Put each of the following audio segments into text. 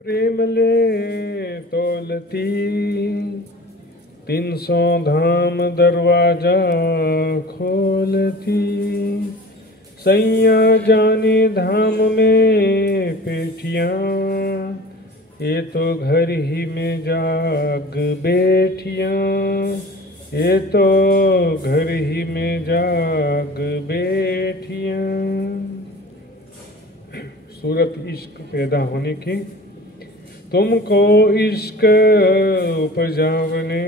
प्रेम ले तोलती 300 धाम दरवाजा खोलती। सैया जाने धाम में पेटियां, ये तो घर ही में जाग बैठियां, ये तो घर ही में जाग बैठियां। सूरत इश्क पैदा होने की, तुमको इश्क उपजावने।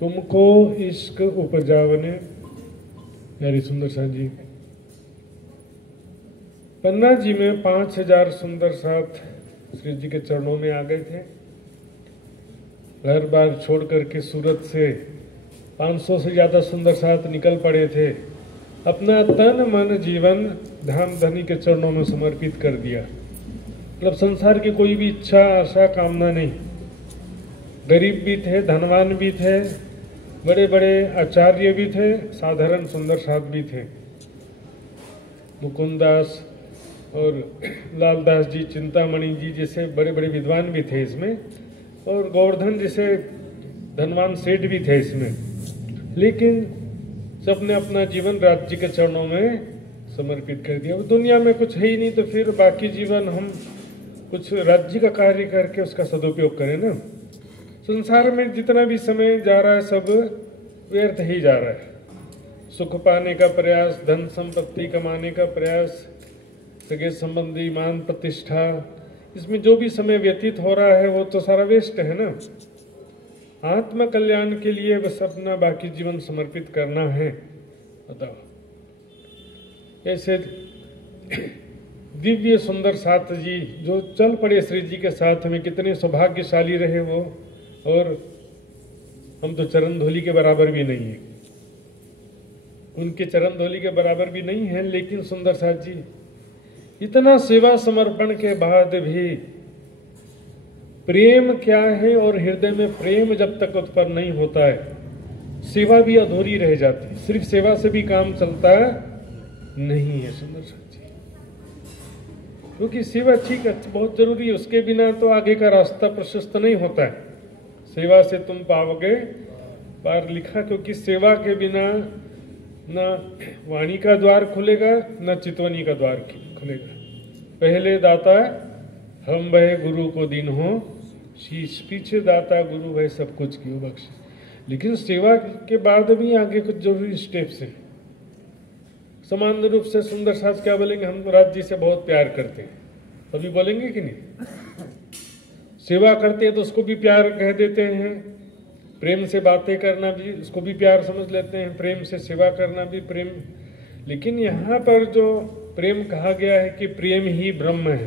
तुमको इश्क उपजावने। यारी सुंदर साथ जी, पन्ना जी में 5000 सुंदर साथ श्री जी के चरणों में आ गए थे। घर बार छोड़ करके सूरत से 500 से ज्यादा सुंदर साथ निकल पड़े थे। अपना तन मन जीवन धाम धनी के चरणों में समर्पित कर दिया। मतलब संसार की कोई भी इच्छा आशा कामना नहीं। गरीब भी थे, धनवान भी थे, बड़े बड़े आचार्य भी थे, साधारण सुंदर साथ भी थे। मुकुंदास और लालदास जी, चिंतामणि जी जैसे बड़े बड़े विद्वान भी थे इसमें, और गोवर्धन जैसे धनवान सेठ भी थे इसमें। लेकिन सबने अपना जीवन राज्य के चरणों में समर्पित कर दिया। दुनिया में कुछ है ही नहीं, तो फिर बाकी जीवन हम कुछ राज्य का कार्य करके उसका सदुपयोग करें ना। संसार में जितना भी समय जा रहा है सब व्यर्थ ही जा रहा है। सुख पाने का प्रयास, धन संपत्ति कमाने का प्रयास, सगे संबंधी, मान प्रतिष्ठा, इसमें जो भी समय व्यतीत हो रहा है वो तो सारा वेस्ट है ना। आत्म कल्याण के लिए बस अपना बाकी जीवन समर्पित करना है। बताओ, ऐसे दिव्य सुंदर साथ जी जो चल पड़े श्री जी के साथ में, कितने सौभाग्यशाली रहे वो। और हम तो चरण धूलि के बराबर भी नहीं है, उनके चरण धूलि के बराबर भी नहीं है। लेकिन सुंदर साथ जी इतना सेवा समर्पण के बाद भी प्रेम क्या है, और हृदय में प्रेम जब तक उत्पन्न नहीं होता है सेवा भी अधूरी रह जाती। सिर्फ सेवा से भी काम चलता नहीं है सुंदर साथ जी, क्योंकि सेवा ठीक है, बहुत जरूरी है, उसके बिना तो आगे का रास्ता प्रशस्त नहीं होता है। सेवा से तुम पाओगे पार लिखा, क्योंकि सेवा के बिना न वाणी का द्वार खुलेगा न चितवनी का द्वार खुलेगा। पहले दाता हम भय गुरु को दीन हो शीश, पीछे दाता गुरु भय सब कुछ क्यों बख्श। लेकिन सेवा के बाद भी आगे कुछ जरूरी स्टेप्स हैं। समान रूप से सुंदर साथ क्या बोलेंगे, हम राज्य से बहुत प्यार करते हैं, अभी बोलेंगे कि नहीं। सेवा करते हैं तो उसको भी प्यार कह देते हैं। प्रेम से बातें करना भी उसको भी प्यार समझ लेते हैं, प्रेम से सेवा करना भी प्रेम। लेकिन यहाँ पर जो प्रेम कहा गया है कि प्रेम ही ब्रह्म है,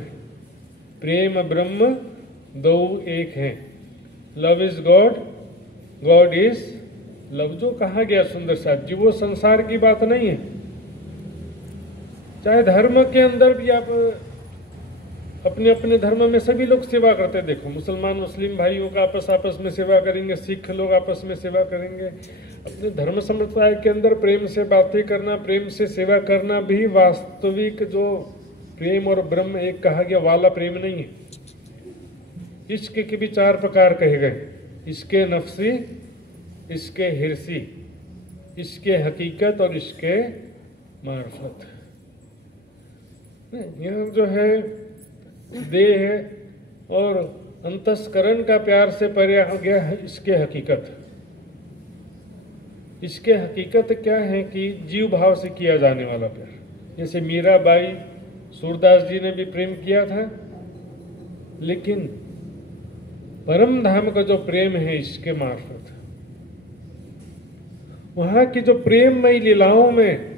प्रेम ब्रह्म दो एक है। Love is God, God is love, जो कहा गया सुंदर साथ जी, वो संसार की बात नहीं है। चाहे धर्म के अंदर भी आप अपने अपने धर्म में सभी लोग सेवा करते हैं। देखो, मुसलमान मुस्लिम भाइयों का आपस में सेवा करेंगे, सिख लोग आपस में सेवा करेंगे। अपने धर्म संप्रदाय के अंदर प्रेम से बातें करना, प्रेम से सेवा करना भी वास्तविक जो प्रेम और ब्रह्म एक कहा गया वाला प्रेम नहीं है। इश्क के भी 4 प्रकार कहे गए, इसके नफ्सी, इसके हिरसी, इसके हकीकत और इसके मार्फत। यह जो है देह और अंतस्करण का प्यार से परे हो गया है इसके हकीकत। इसके हकीकत क्या है कि जीव भाव से किया जाने वाला प्यार। जैसे मीराबाई, सूरदास जी ने भी प्रेम किया था, लेकिन परम धाम का जो प्रेम है इसके मार्फत, वहां की जो प्रेममयी लीलाओं में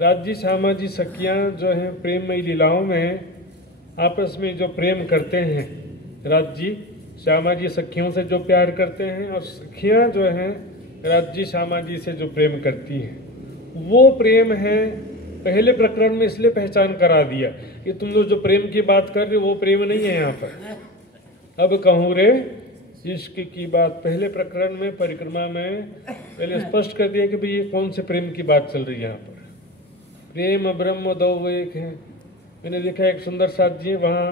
राज्य सामाजी सखियां जो है प्रेममयी लीलाओं में आपस में जो प्रेम करते हैं, राज्य श्यामाजी सखियों से जो प्यार करते हैं और सखियां जो हैं राज्य श्यामाजी से जो प्रेम करती हैं, वो प्रेम है। पहले प्रकरण में इसलिए पहचान करा दिया कि तुम लोग जो प्रेम की बात कर रहे हो वो प्रेम नहीं है यहाँ पर। अब कहूँ रे इश्क की बात पहले प्रकरण में परिक्रमा में पहले स्पष्ट कर दिया कि भाई ये कौन से प्रेम की बात चल रही है। यहाँ पर प्रेम ब्रह्म दो एक है। मैंने देखा एक सुंदर साथ जी वहाँ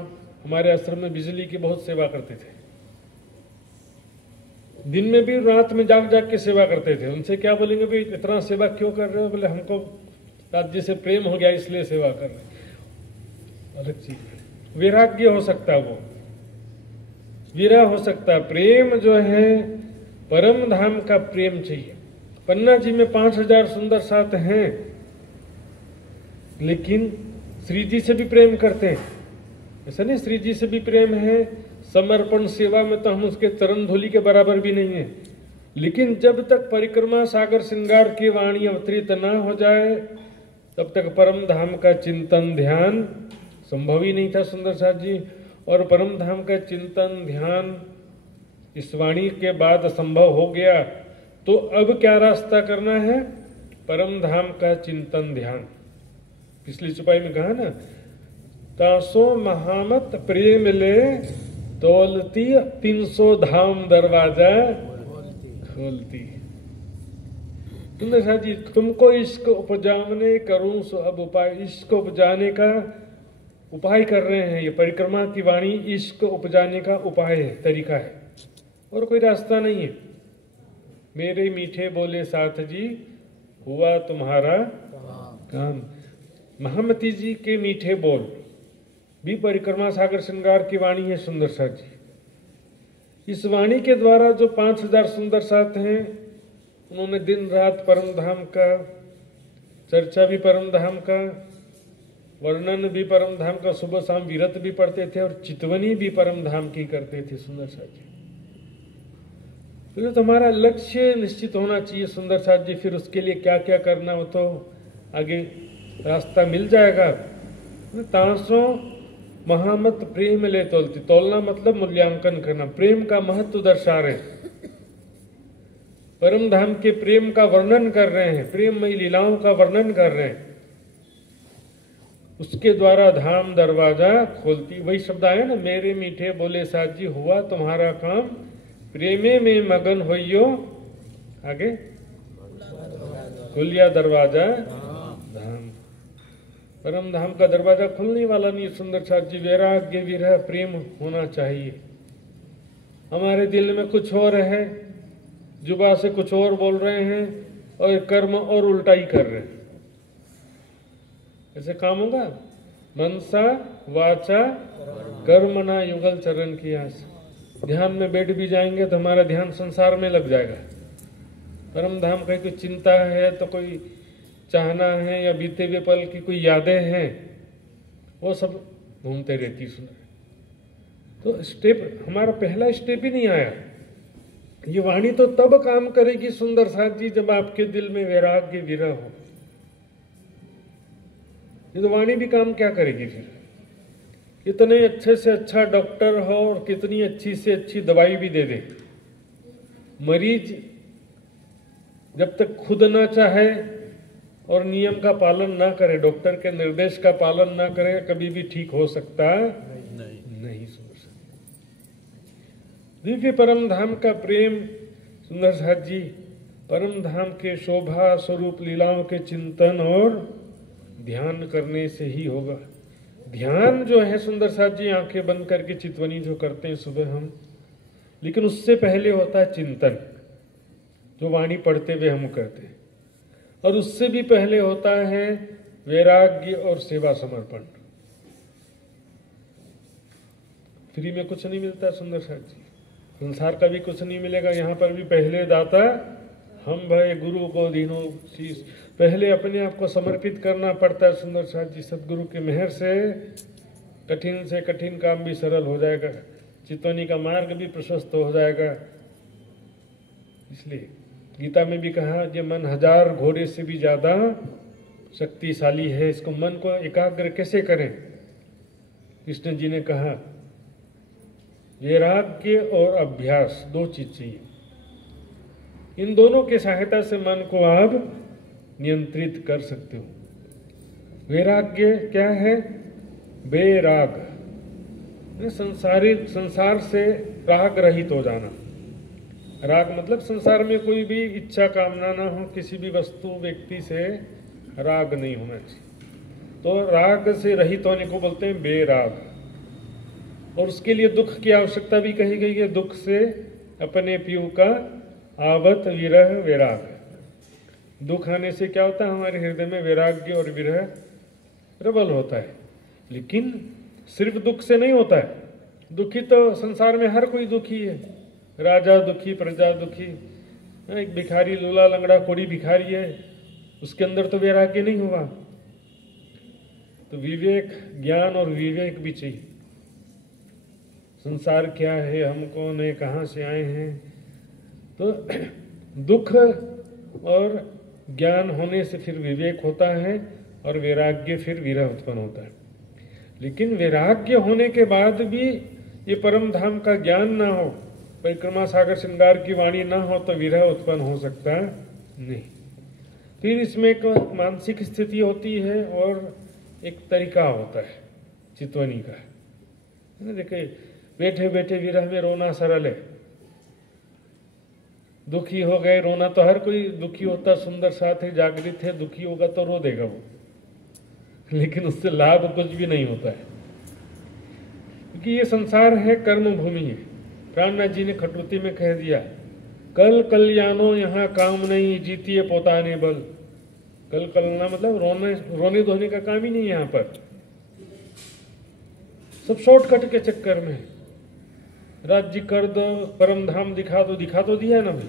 हमारे आश्रम में बिजली की बहुत सेवा करते थे, दिन में भी रात में जाग जाग के सेवा करते थे। उनसे क्या बोलेंगे भाई इतना सेवा क्यों कर रहे हो? बोले हमको राज्य से प्रेम हो गया इसलिए सेवा कर रहे। अलग चीज है, वैराग्य हो सकता है, वो विरह हो सकता है। प्रेम जो है परम धाम का प्रेम चाहिए। पन्ना जी में 5000 सुंदर साथ हैं, लेकिन श्री जी से भी प्रेम करते हैं। ऐसा नहीं, श्री जी से भी प्रेम है। समर्पण सेवा में तो हम उसके चरण धूलि के बराबर भी नहीं है, लेकिन जब तक परिक्रमा सागर श्रृंगार की वाणी अवतरित न हो जाए तब तक परम धाम का चिंतन ध्यान संभव ही नहीं था सुंदर साथ जी। और परम धाम का चिंतन ध्यान इस वाणी के बाद संभव हो गया, तो अब क्या रास्ता करना है? परम धाम का चिंतन ध्यान। पिछली चुपाई में कहा ना, तासो महामत प्रेम ले तोलती 300 धाम दरवाजा खोलती। सुंदर साथ जी, तुमको इश्क उपजाने करूं सो अब उपाय। इश्क उपजाने का उपाय कर रहे हैं। ये परिक्रमा की वाणी इश्क उपजाने का उपाय है, तरीका है, और कोई रास्ता नहीं है। मेरे मीठे बोले साथ जी हुआ तुम्हारा काम। महामती जी के मीठे बोल भी परिक्रमा सागर श्रृंगार की वाणी है सुंदर साथ जी। इस वाणी के द्वारा जो 5000 सुंदर साथ हैं, उन्होंने दिन रात परम धाम का चर्चा भी, परम धाम का वर्णन भी, परम धाम का सुबह शाम विरत भी पढ़ते थे, और चितवनी भी परम धाम की करते थे सुंदर साथ जी। तो तुम्हारा लक्ष्य निश्चित होना चाहिए सुंदर साथ जी। फिर उसके लिए क्या क्या करना हो तो आगे रास्ता मिल जाएगा। तासों महामत प्रेम ले तोलती। तोलना मतलब मूल्यांकन करना, प्रेम का महत्व दर्शा रहे, परम धाम के प्रेम का वर्णन कर रहे हैं, प्रेममयी लीलाओं का वर्णन कर रहे हैं। उसके द्वारा धाम दरवाजा खोलती। वही शब्द आया ना, मेरे मीठे बोले साथ जी हुआ तुम्हारा काम, प्रेमे में मगन होइयो। आगे खुलिया दरवाजा धाम। परम धाम का दरवाजा खुलने वाला नहीं सुंदर साथ जी। वैराग्य विरह प्रेम होना चाहिए। हमारे दिल में कुछ और है, जुबा से कुछ और बोल रहे हैं, और कर्म और उल्टा ही कर रहे हैं। ऐसे काम होगा? मनसा वाचा कर्मणा युगल चरण की आस। ध्यान में बैठ भी जाएंगे तो हमारा ध्यान संसार में लग जाएगा। परम धाम का कोई चिंता है तो कोई चाहना है, या बीते हुए पल की कोई यादें हैं, वो सब घूमते रहती सुन। तो स्टेप, हमारा पहला स्टेप ही नहीं आया। ये वाणी तो तब काम करेगी सुंदर साथ जी जब आपके दिल में वैराग्य विरह हो। ये तो वाणी भी काम क्या करेगी फिर? कितने अच्छे से अच्छा डॉक्टर हो और कितनी अच्छी से अच्छी दवाई भी दे दे, मरीज जब तक खुद ना चाहे और नियम का पालन ना करे, डॉक्टर के निर्देश का पालन ना करे, कभी भी ठीक हो सकता नहीं सुंदर साथ। दिव्य परम धाम का प्रेम सुंदर साथ जी, परम धाम के शोभा स्वरूप लीलाओं के चिंतन और ध्यान करने से ही होगा। ध्यान जो है सुंदर साथ जी, आंखें बंद करके चितवनी जो करते हैं सुबह हम, लेकिन उससे पहले होता है चिंतन, जो वाणी पढ़ते हुए हम करते हैं, और उससे भी पहले होता है वैराग्य और सेवा समर्पण। फ्री में कुछ नहीं मिलता सुंदर साथ जी, संसार का भी कुछ नहीं मिलेगा। यहाँ पर भी पहले दाता हम भय गुरु को दीनों शीश। पहले अपने आप को समर्पित करना पड़ता है सुंदर साथ जी। सदगुरु की मेहर से कठिन काम भी सरल हो जाएगा, चितवनी का मार्ग भी प्रशस्त हो जाएगा। इसलिए गीता में भी कहा, ये मन 1000 घोड़े से भी ज्यादा शक्तिशाली है, इसको मन को एकाग्र कैसे करें? कृष्ण जी ने कहा वैराग्य और अभ्यास, 2 चीज चाहिए। इन दोनों की सहायता से मन को आप नियंत्रित कर सकते हो। वैराग्य क्या है? बेराग, संसार से राग रहित हो जाना। राग मतलब संसार में कोई भी इच्छा कामना ना हो, किसी भी वस्तु व्यक्ति से राग नहीं होना चाहिए। तो राग से रहित होने को बोलते हैं बेराग। और उसके लिए दुख की आवश्यकता भी कही गई है। दुख से अपने पीयू का आवत विरह वैराग। दुख आने से क्या होता है, हमारे हृदय में वैराग्य और विरह प्रबल होता है। लेकिन सिर्फ दुख से नहीं होता है। दुखी तो संसार में हर कोई दुखी है। राजा दुखी, प्रजा दुखी, एक भिखारी, लूला लंगड़ा कोड़ी भिखारी है, उसके अंदर तो वैराग्य नहीं होगा। तो विवेक, ज्ञान और विवेक भी चाहिए। संसार क्या है, हम कौन है, कहाँ से आए हैं। तो दुख और ज्ञान होने से फिर विवेक होता है और वैराग्य फिर विरह उत्पन्न होता है। लेकिन वैराग्य होने के बाद भी ये परम धाम का ज्ञान ना हो, परिक्रमा सागर श्रृंगार की वाणी ना हो, तो विरह उत्पन्न हो सकता नहीं। फिर इसमें एक मानसिक स्थिति होती है और एक तरीका होता है चितवनी का। देखिए, बैठे बैठे विरह में रोना सरल है। दुखी हो गए, रोना तो हर कोई दुखी होता, सुंदर साथ है, जागृत है, दुखी होगा तो रो देगा वो, लेकिन उससे लाभ कुछ भी नहीं होता है। क्योंकि ये संसार है, कर्म भूमि है। प्राणनाथ जी ने खटुती में कह दिया, कल कल्याणो यहाँ काम नहीं, जीतिए पोताने बल। कल कलना मतलब रोने धोने का काम ही नहीं यहाँ पर। सब शॉर्टकट के चक्कर में। राज्य कर दो, परम धाम दिखा दो, दिखा तो दिया ना भाई,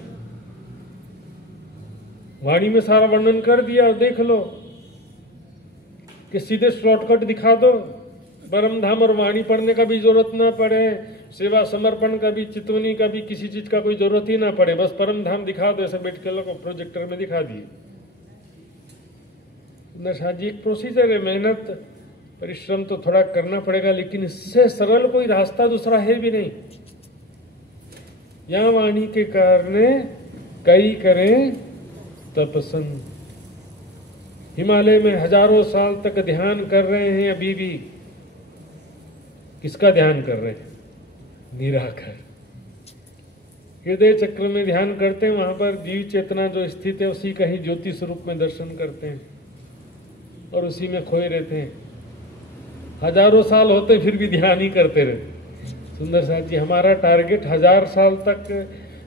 वाणी में सारा वर्णन कर दिया, देख लो कि सीधे शॉर्टकट दिखा दो। परम धाम और वाणी पढ़ने का भी जरूरत ना पड़े, सेवा समर्पण का भी, चितवनी का भी, किसी चीज का कोई जरूरत ही ना पड़े, बस परम धाम दिखा दो। ऐसे बैठ के लोग प्रोजेक्टर में दिखा दिए। नशा जी एक प्रोसीजर है, मेहनत परिश्रम तो थोड़ा करना पड़ेगा, लेकिन इससे सरल कोई रास्ता दूसरा है भी नहीं। यहाँ वाणी के कारण कई करें तपसन। हिमालय में हजारों साल तक ध्यान कर रहे हैं, अभी भी किसका ध्यान कर रहे हैं? निराकार। हृदय चक्र में ध्यान करते हैं, वहां पर जीव चेतना जो स्थित है उसी का ही ज्योति स्वरूप में दर्शन करते हैं और उसी में खोए रहते हैं। हजारों साल होते फिर भी ध्यान ही करते रहते। सुंदर साथ जी, हमारा टारगेट 1000 साल तक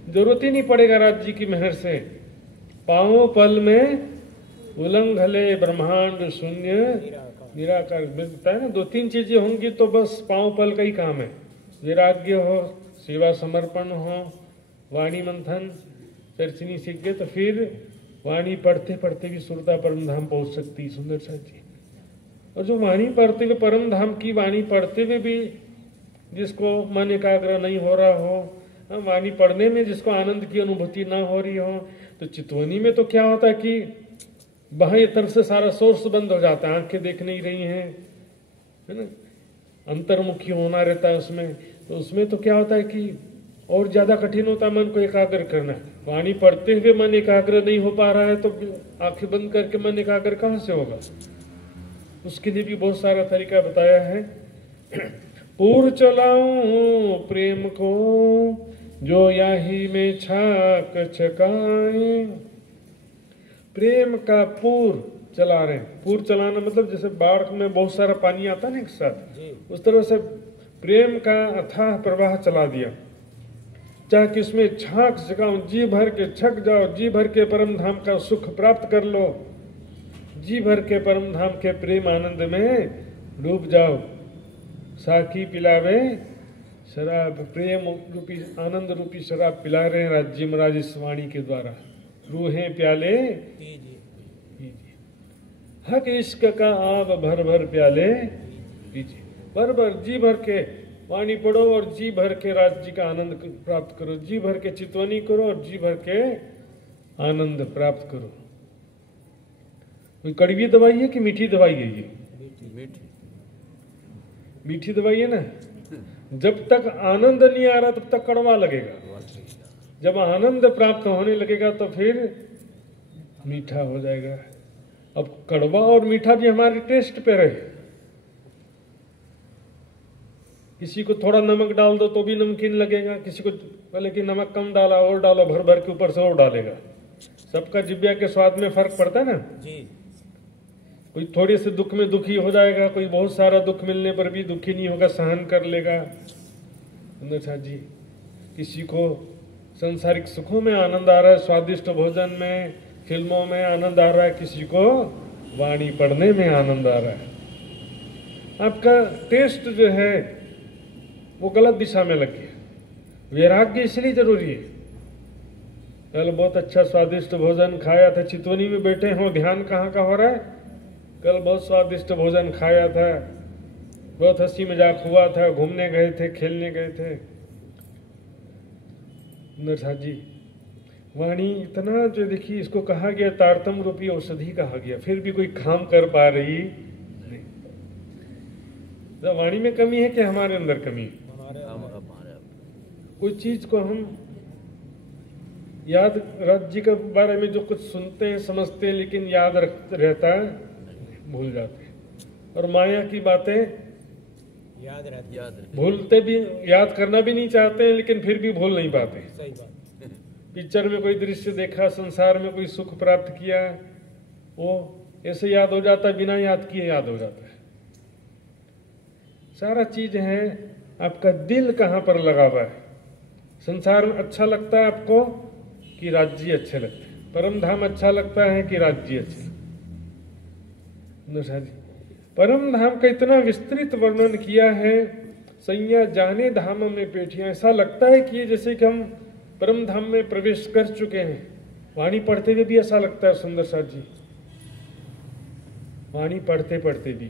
जरूरत ही नहीं पड़ेगा राज्य की मेहर से। पांव पल में उलंघले ब्रह्मांड शून्य निराकार मिलता है ना। 2-3 चीजें होंगी तो बस पांव पल का ही काम है। वैराग्य हो, सेवा समर्पण हो, वाणी मंथन, चर्चनी सीख गए तो फिर वाणी पढ़ते पढ़ते भी सुरता परम धाम पहुंच सकती। सुंदर साथ जी, और जो वाणी पढ़ते हुए परम धाम की वाणी पढ़ते हुए भी जिसको मन एकाग्र नहीं हो रहा हो, वाणी पढ़ने में जिसको आनंद की अनुभूति ना हो रही हो, तो चितवनी में तो क्या होता है कि बाह्य तरफ से सारा सोर्स बंद हो जाता है, आंखें देख नहीं रही हैं, है ना, अंतर्मुखी होना रहता है उसमें। तो उसमें तो क्या होता है कि और ज्यादा कठिन होता है मन को एकाग्र करना। वाणी पढ़ते हुए मन एकाग्र नहीं हो पा रहा है तो आंखें बंद करके मन एकाग्र कहाँ से होगा? उसके लिए भी बहुत सारा तरीका बताया है। पूर चलाऊं प्रेम को जो याही में छाक छकाए। प्रेम का पूर चला रहे हैं। पूर चलाना मतलब जैसे बाढ़ में बहुत सारा पानी आता है ना एक साथ, उस तरह से प्रेम का अथाह प्रवाह चला दिया, चाहे कि उसमें छाक छकाऊं, जी भर के छक जाओ, जी भर के परम धाम का सुख प्राप्त कर लो, जी भर के परम धाम के प्रेम आनंद में डूब जाओ। साकी पिलावे शराब, प्रेम रूपी आनंद रूपी शराब पिला रहे हैं राज्य महाराज इस वाणी के द्वारा। रूहें प्याले पीजिए, हक इश्क का आप भर भर प्याले पीजिए। भर भर जी भर के वाणी पढ़ो और जी भर के राज्य का आनंद प्राप्त करो, जी भर के चितवनी करो और जी भर के आनंद प्राप्त करो। कोई कड़वी दवाई है कि मीठी दवाई है? ये मीठी दवाई है ना। जब तक आनंद नहीं आ रहा तब तक कड़वा लगेगा, जब आनंद प्राप्त होने लगेगा तो फिर मीठा हो जाएगा। अब कड़वा और मीठा भी हमारे टेस्ट पे रहे, किसी को थोड़ा नमक डाल दो तो भी नमकीन लगेगा, किसी को बोले कि नमक कम डाला और डालो, भर भर के ऊपर से और डालेगा। सबका जिब्या के स्वाद में फर्क पड़ता है ना जी। कोई थोड़े से दुख में दुखी हो जाएगा, कोई बहुत सारा दुख मिलने पर भी दुखी नहीं होगा, सहन कर लेगा। अच्छा जी, किसी को सांसारिक सुखों में आनंद आ रहा है, स्वादिष्ट भोजन में, फिल्मों में आनंद आ रहा है, किसी को वाणी पढ़ने में आनंद आ रहा है। आपका टेस्ट जो है वो गलत दिशा में लग गया। वैराग्य इसलिए जरूरी है। कल बहुत अच्छा स्वादिष्ट भोजन खाया था, चितवनी में बैठे हो, ध्यान कहाँ का हो रहा है? कल बहुत स्वादिष्ट भोजन खाया था, बहुत हंसी मजाक हुआ था, घूमने गए थे, खेलने गए थे। नरसा जी, वाणी इतना जो देखिए, इसको कहा गया तारतम रूपी औषधि कहा गया, फिर भी कोई काम कर पा रही नहीं। तो वाणी में कमी है कि हमारे अंदर कमी है? कोई चीज को हम याद, राज्य के बारे में जो कुछ सुनते हैं समझते हैं, लेकिन याद रहता है, भूल जाते हैं। और माया की बातें याद रहती है, भूलते भी, याद करना भी नहीं चाहते हैं, लेकिन फिर भी भूल नहीं पाते। सही बात। पिक्चर में कोई दृश्य देखा, संसार में कोई सुख प्राप्त किया, वो ऐसे याद हो जाता है, बिना याद किए याद हो जाता है। सारा चीज है, आपका दिल कहाँ पर लगा हुआ है। संसार में अच्छा लगता है आपको कि राज्य अच्छे लगते हैं? परम धाम अच्छा लगता है कि राज्य अच्छे? परम धाम का इतना विस्तृत वर्णन किया है, सैया जाने धाम में पेठियां। ऐसा लगता है कि ये जैसे कि हम परम धाम में प्रवेश कर चुके हैं। वाणी पढ़ते हुए भी ऐसा लगता है सुंदर साथ जी, वाणी पढ़ते पढ़ते भी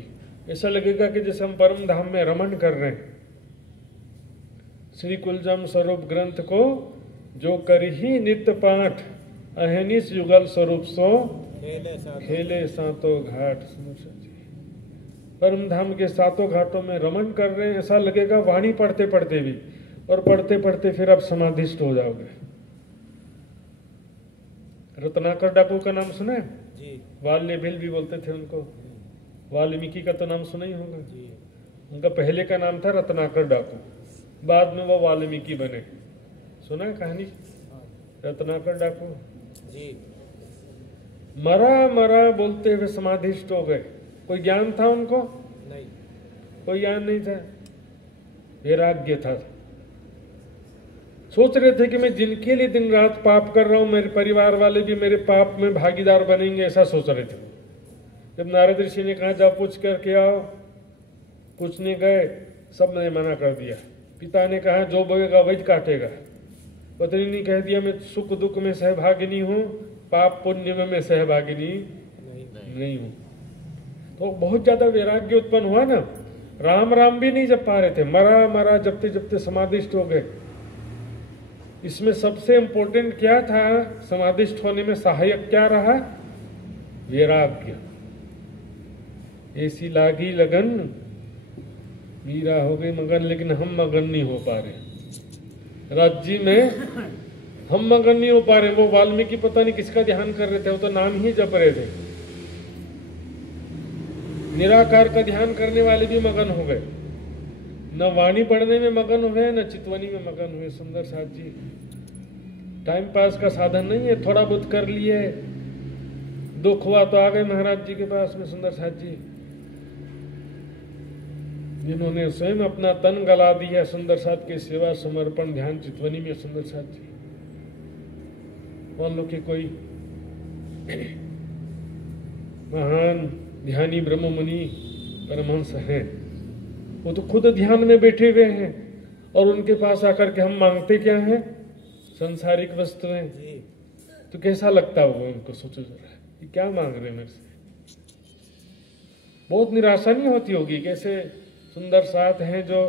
ऐसा लगेगा कि जैसे हम परम धाम में रमण कर रहे हैं। श्री कुलजम स्वरूप ग्रंथ को जो कर ही नित्य पाठ, अहनिस युगल स्वरूप सो खेले सातों घाट। परम धाम के सातों घाटों में रमन कर रहे हैं, ऐसा लगेगा वाणी पढ़ते पढ़ते भी। और पढ़ते पढ़ते फिर आप समाधिष्ट हो जाओगे। रत्नाकर डाकू का नाम सुना है जी? वाल्मीकि भी बोलते थे उनको। वाल्मीकि का तो नाम सुना ही होगा जी। उनका पहले का नाम था रत्नाकर डाकू, बाद में वो वाल्मीकि बने। सुना है कहानी रत्नाकर डाकू जी? मरा मरा बोलते हुए समाधिष्ट हो गए। कोई ज्ञान था उनको? नहीं, कोई ज्ञान नहीं था, वैराग्य था। सोच रहे थे कि मैं जिनके लिए दिन रात पाप कर रहा हूं, मेरे परिवार वाले भी मेरे पाप में भागीदार बनेंगे, ऐसा सोच रहे थे। जब नारद ऋषि ने कहा जाओ पूछ करके आओ, पूछने गए, सब ने मना कर दिया। पिता ने कहा जो बोएगा वही काटेगा। पत्नी ने कह दिया मैं सुख दुख में सहभागिनी हूँ, पाप पुण्य में मैं सहभागिनी नहीं हूँ। तो बहुत ज्यादा वैराग्य उत्पन्न हुआ ना। राम राम भी नहीं जप पा रहे थे, मरा मरा जपते जपते समाधिष्ट हो गए। इसमें सबसे इंपॉर्टेंट क्या था समाधिष्ट होने में सहायक क्या रहा? वैराग्य। ऐसी लागी लगन मीरा हो गई मगन, लेकिन हम मगन नहीं हो पा रहे। राज्य में हम मगन नहीं हो पा रहे। वो वाल्मीकि पता नहीं किसका ध्यान कर रहे थे, वो तो नाम ही जप रहे थे। निराकार का ध्यान करने वाले भी मगन हो गए। न वाणी पढ़ने में मगन हुए, न चितवनी में मगन हुए। सुंदर साथ जी, टाइम पास का साधन नहीं है, थोड़ा बहुत कर लिए, दुख हुआ तो आ गए महाराज जी के पास में। सुंदर साथ जी जिन्होंने स्वयं अपना तन गला दिया सुंदर साथ के सेवा समर्पण ध्यान चितवनी में। सुंदर साथ जी, मान लो कि कोई महान ध्यानी ब्रह्म मुनि परमहंस है, वो तो खुद ध्यान में बैठे हुए हैं, और उनके पास आकर के हम मांगते क्या हैं? संसारिक वस्तुएं। तो कैसा लगता होगा उनको? सोचो जरा, ये क्या मांग रहे हैं मेरे से? बहुत निराशा नहीं होती होगी? कैसे सुंदर साथ हैं जो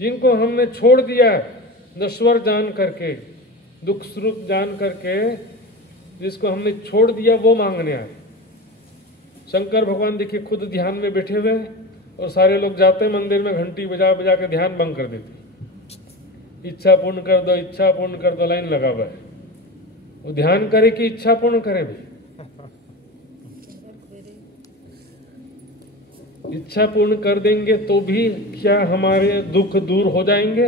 जिनको हमने छोड़ दिया नश्वर जान करके, दुख स्वरूप जान करके, जिसको हमने छोड़ दिया वो मांगने आए। शंकर भगवान देखिए खुद ध्यान में बैठे हुए हैं, और सारे लोग जाते हैं मंदिर में घंटी बजा बजा के ध्यान भंग कर देते। इच्छा पूर्ण कर दो, इच्छा पूर्ण कर दो, लाइन लगा हुआ है। वो ध्यान करे कि इच्छा पूर्ण करे भाई? इच्छा पूर्ण कर देंगे तो भी क्या हमारे दुख दूर हो जाएंगे?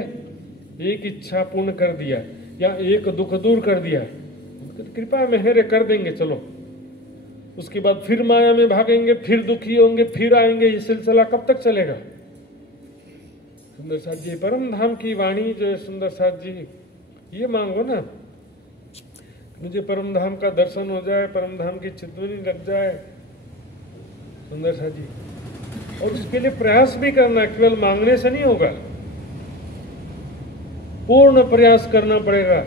एक इच्छा पूर्ण कर दिया या एक दुख दूर कर दिया, कृपा मेहर कर देंगे, चलो। उसके बाद फिर माया में भागेंगे, फिर दुखी होंगे, फिर आएंगे। ये सिलसिला कब तक चलेगा? सुंदर साथ जी, परम धाम की वाणी जो है सुंदर साथ जी, ये मांगो ना, मुझे परम धाम का दर्शन हो जाए, परम धाम की चितवनी लग जाए सुंदर साथ जी। और इसके लिए प्रयास भी करना, केवल मांगने से नहीं होगा, पूर्ण प्रयास करना पड़ेगा।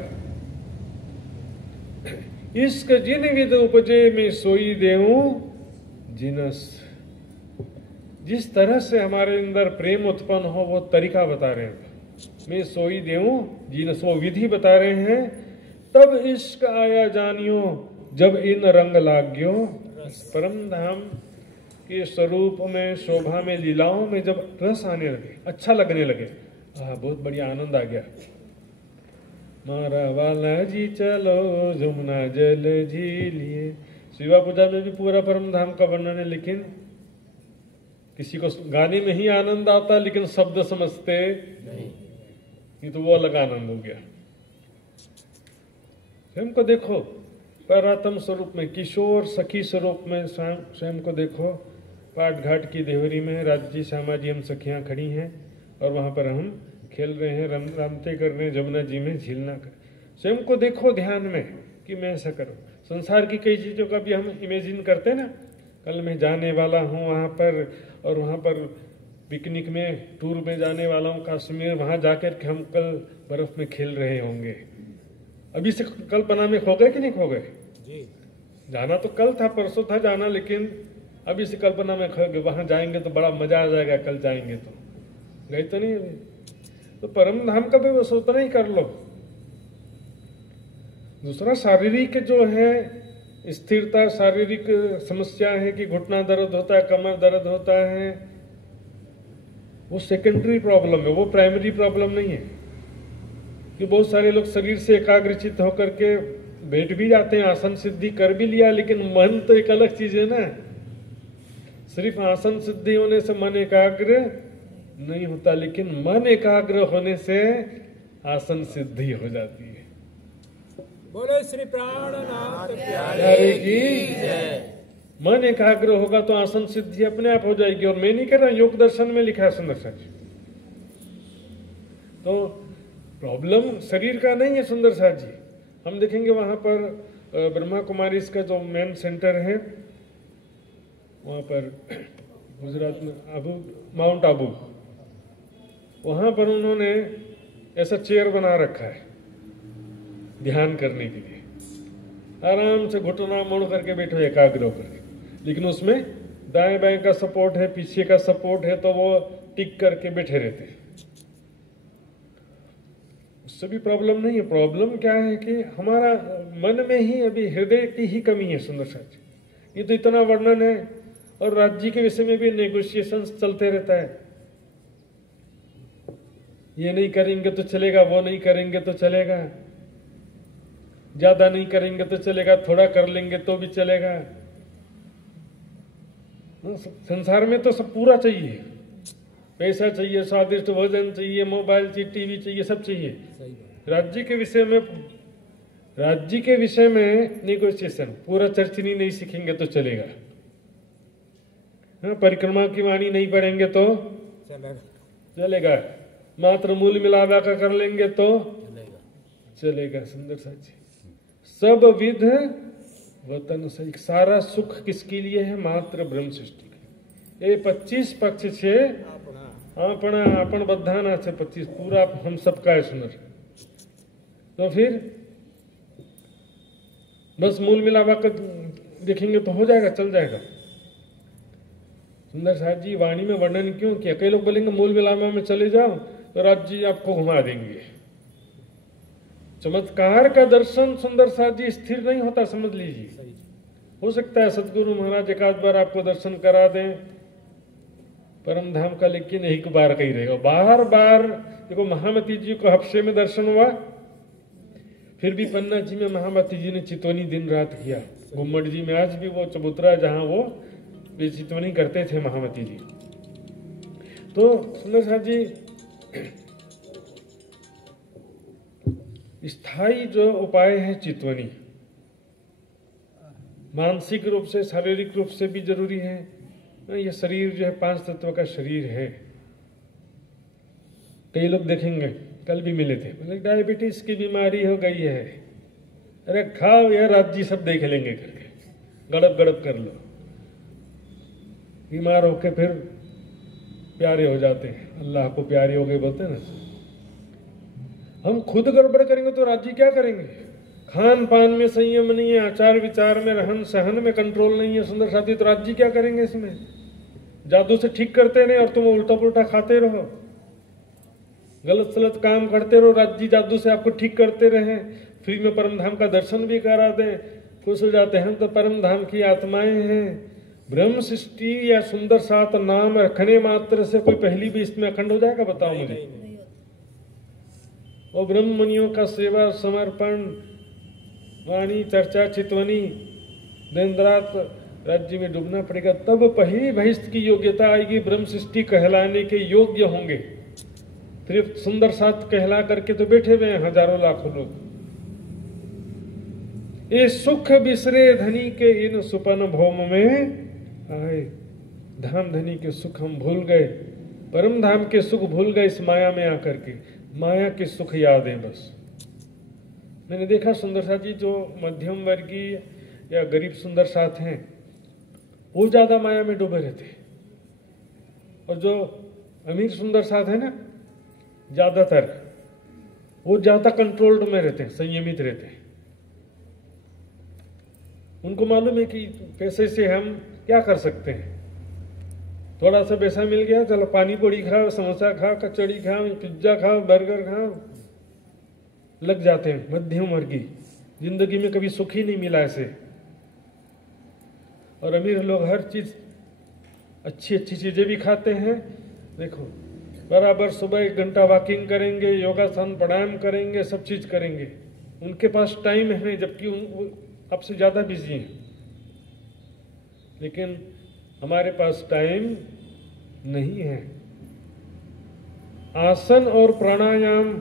इश्क जिन विध उपजे में सोई देऊं जिनस। जिस तरह से हमारे अंदर प्रेम उत्पन्न हो वो तरीका बता रहे हैं, मैं सोई देऊं जिनस, वो विधि बता रहे हैं। तब इश्क आया जानियो जब इन रंग लाग्यो। परम धाम के स्वरूप में, शोभा में, लीलाओं में जब रस आने लगे, अच्छा लगने लगे, बहुत बढ़िया आनंद आ गया। मारा वाला जी चलो जमुना जल झीलिए। शिवा पूजा में भी पूरा परम धाम का वर्णन है, लेकिन किसी को गाने में ही आनंद आता, लेकिन शब्द समझते नहीं, ये तो वो अलग आनंद हो गया। स्वयं को देखो परातम स्वरूप में, किशोर सखी स्वरूप में स्वयं को देखो। पाट घाट की देवरी में राज्य श्यामा जी हम सखियां खड़ी हैं और वहां पर हम खेल रहे हैं, रामते कर रहे हैं जमुना जी में, झीलना कर। स्वयं को देखो ध्यान में कि मैं ऐसा करूं। संसार की कई चीजों का भी हम इमेजिन करते हैं ना, कल मैं जाने वाला हूं वहां पर, और वहां पर पिकनिक में, टूर में जाने वाला हूं कश्मीर, वहां जाकर के हम कल बर्फ में खेल रहे होंगे। अभी से कल्पना में खो गए कि नहीं खो गए? जाना तो कल था, परसों था जाना, लेकिन अभी से कल्पना में खो गए, वहां जाएंगे तो बड़ा मजा आ जाएगा, कल जाएंगे तो। गए तो नहीं अभी। तो परम धाम का भी बस उतना ही कर लो। दूसरा शारीरिक जो है स्थिरता, शारीरिक समस्या है कि घुटना दर्द होता है, कमर दर्द होता है, वो सेकेंडरी प्रॉब्लम है, वो प्राइमरी प्रॉब्लम नहीं है। कि बहुत सारे लोग शरीर से एकाग्रचित होकर के बैठ भी जाते हैं, आसन सिद्धि कर भी लिया, लेकिन मन तो एक अलग चीज है ना। सिर्फ आसन सिद्धि होने से मन एकाग्र नहीं होता, लेकिन मन एकाग्र होने से आसन सिद्धि हो जाती है। बोलो श्री प्राणनाथ प्यारे की जय। मन एकाग्र होगा तो आसन सिद्धि अपने आप हो जाएगी। और मैं नहीं कह रहा, योग दर्शन में लिखा है सुंदर साथ। तो प्रॉब्लम शरीर का नहीं है सुंदर साथ जी। हम देखेंगे वहां पर ब्रह्मा कुमारी का जो मेन सेंटर है, वहां पर गुजरात में माउंट आबू, वहां पर उन्होंने ऐसा चेयर बना रखा है ध्यान करने के लिए। आराम से घुटना मोड़ करके बैठो एकाग्र होकर, लेकिन उसमें दाएं बाएं का सपोर्ट है, पीछे का सपोर्ट है, तो वो टिक करके बैठे रहते हैं। उससे भी प्रॉब्लम नहीं है। प्रॉब्लम क्या है कि हमारा मन में ही अभी हृदय की ही कमी है सुंदर साथ। ये तो इतना वर्णन है, और राज्य के विषय में भी नेगोशिएशन चलते रहता है। ये नहीं करेंगे तो चलेगा, वो नहीं करेंगे तो चलेगा, ज्यादा नहीं करेंगे तो चलेगा, थोड़ा कर लेंगे तो भी चलेगा। संसार में तो सब पूरा चाहिए, पैसा चाहिए, स्वादिष्ट भोजन चाहिए, मोबाइल चाहिए, टीवी चाहिए, सब चाहिए। राज्य के विषय में नेगोशिएशन, पूरा चर्चनी नहीं सीखेंगे तो चलेगा। परिक्रमा की वाणी नहीं पढ़ेंगे तो चलेगा, मात्र मूल मिलावा का कर लेंगे तो चलेगा। सुंदर साथी, सब विध वतन सही। सारा सुख किसके लिए है? मात्र ब्रह्म सृष्टि के। ये 25 पक्ष छे आपण बधाना छे, 25 पूरा हम सबका है सुंदर। तो फिर बस मूल मिलावा कर देखेंगे तो हो जाएगा, चल जाएगा। सुंदर साथ जी वाणी में वर्णन क्यों किया? कई लोग बोलेंगे मूल मिलावा में चले जाओ तो राज्य आपको घुमा देंगे। चमत्कार का दर्शन सुंदर साथ जी स्थिर नहीं होता, समझ लीजिए। हो सकता है सदगुरु महाराज एक आध बार आपको दर्शन करा दें परम धाम का, लेकिन एक बार कही रहेगा। बार बार देखो, महामती जी को हफ्ते में दर्शन हुआ, फिर भी पन्ना जी में महामती जी ने चितौनी दिन रात किया। गुम्मट जी में आज भी वो चबूतरा जहां वो वे चितवनी करते थे महामती जी। तो सुंदर साहब जी, स्थायी जो उपाय है चितवनी, मानसिक रूप से शारीरिक रूप से भी जरूरी है। यह शरीर जो है 5 तत्व का शरीर है। कई लोग देखेंगे, कल भी मिले थे, बोले डायबिटीज की बीमारी हो गई है, अरे खाओ यार, आज जी सब देख लेंगे करके गड़प गड़प कर लो, बीमार होके फिर प्यारे हो जाते हैं, अल्लाह को प्यारे हो गए बोलते हैं ना। हम खुद गड़बड़ करेंगे तो राज्य क्या करेंगे? खान पान में संयम नहीं है, आचार विचार में, रहन सहन में कंट्रोल नहीं है सुंदर साथी, तो राज्य क्या करेंगे? इसमें जादू से ठीक करते रहे और तुम उल्टा पुल्टा खाते रहो, गलत सलत काम करते रहो, राज्य जादू से आपको ठीक करते रहे, फ्री में परम धाम का दर्शन भी करा दें, खुश हो जाते हैं तो परम धाम की आत्माएं हैं। ब्रह्म सृष्टि या सुंदर सात नाम रखने मात्र से कोई पहली भी इसमें अखंड हो जाएगा? बताओ मुझे। और ब्रह्म मुनियों का सेवा समर्पण, वाणी चर्चा चितवनी, दिन रात राज्य में डूबना पड़ेगा, तब पहली बहिष्ठ की योग्यता आएगी, ब्रह्म सृष्टि कहलाने के योग्य होंगे। सिर्फ सुंदर साथ कहला करके तो बैठे हुए हैं हजारों लाखों लोग। ये सुख बिसरे धनी के इन सुपन भौम में आए, धाम धनी के सुख हम भूल गए, परम धाम के सुख भूल गए इस माया में आकर के, माया के सुख याद है बस। मैंने देखा सुंदर साथ जी, जो मध्यम वर्गीय या गरीब सुंदर साथ हैं वो ज्यादा माया में डूबे रहते, और जो अमीर सुंदर साथ है ना, ज्यादातर वो ज्यादा कंट्रोल्ड में रहते हैं, संयमित रहते हैं। उनको मालूम है कि पैसे से हम क्या कर सकते हैं, थोड़ा सा पैसा मिल गया, चलो पानी पूरी खाओ, समोसा खाओ, कचौड़ी खाओ, पिज्जा खाओ, बर्गर खाओ, लग जाते हैं। मध्यम वर्गीय जिंदगी में कभी सुख ही नहीं मिला ऐसे। और अमीर लोग हर चीज अच्छी अच्छी चीजें भी खाते हैं। देखो, बराबर सुबह 1 घंटा वॉकिंग करेंगे, योगासन प्राणायाम करेंगे, सब चीज करेंगे, उनके पास टाइम है, जबकि आपसे ज्यादा बिजी हैं। लेकिन हमारे पास टाइम नहीं है। आसन और प्राणायाम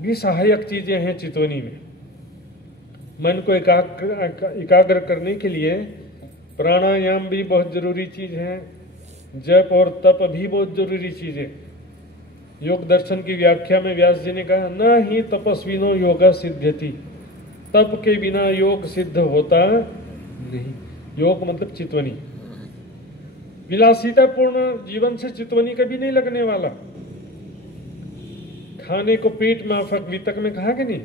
भी सहायक चीजें हैं चितवनी में। मन को एकाग्र करने के लिए प्राणायाम भी बहुत जरूरी चीज है, जप और तप भी बहुत जरूरी चीज है। योग दर्शन की व्याख्या में व्यास जी ने कहा, न ही तपस्विनो योगा सिद्ध्यति, तप के बिना योग सिद्ध होता नहीं। योग मतलब चितवनी। विलासितापूर्ण जीवन से चितवनी कभी नहीं लगने वाला। खाने को पेट माफक वितक में कहा कि नहीं,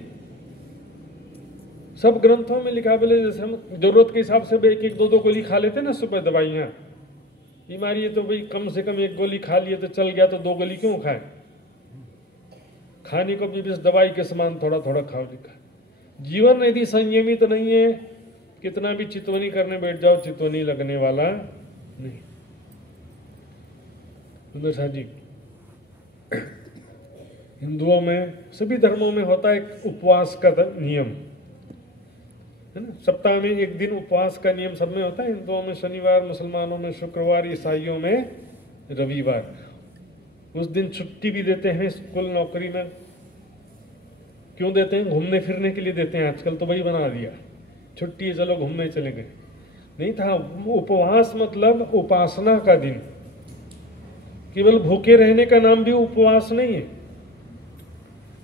सब ग्रंथों में लिखा। बोले जैसे हम जरूरत के हिसाब से 1-1, 2-2 गोली खा लेते ना सुबह दवाइयां, बीमारी है तो भाई कम से कम 1 गोली खा लिए तो चल गया, तो 2 गोली क्यों खाए? खाने को भी बस दवाई के समान थोड़ा थोड़ा खाओ लिखा। जीवन यदि संयमित तो नहीं है, कितना भी चितवनी करने बैठ जाओ, चितवनी लगने वाला नहीं। सुंदर साथ जी, हिंदुओं में, सभी धर्मों में होता है एक उपवास का नियम, है ना। सप्ताह में 1 दिन उपवास का नियम सब में होता है। हिंदुओं में शनिवार, मुसलमानों में शुक्रवार, ईसाइयों में रविवार। उस दिन छुट्टी भी देते हैं स्कूल नौकरी में। क्यों देते हैं? घूमने फिरने के लिए देते हैं। आजकल तो वही बना दिया, छुट्टी है चलो घूमने चले गए। नहीं था। उपवास मतलब उपासना का दिन। केवल भूखे रहने का नाम भी उपवास नहीं है,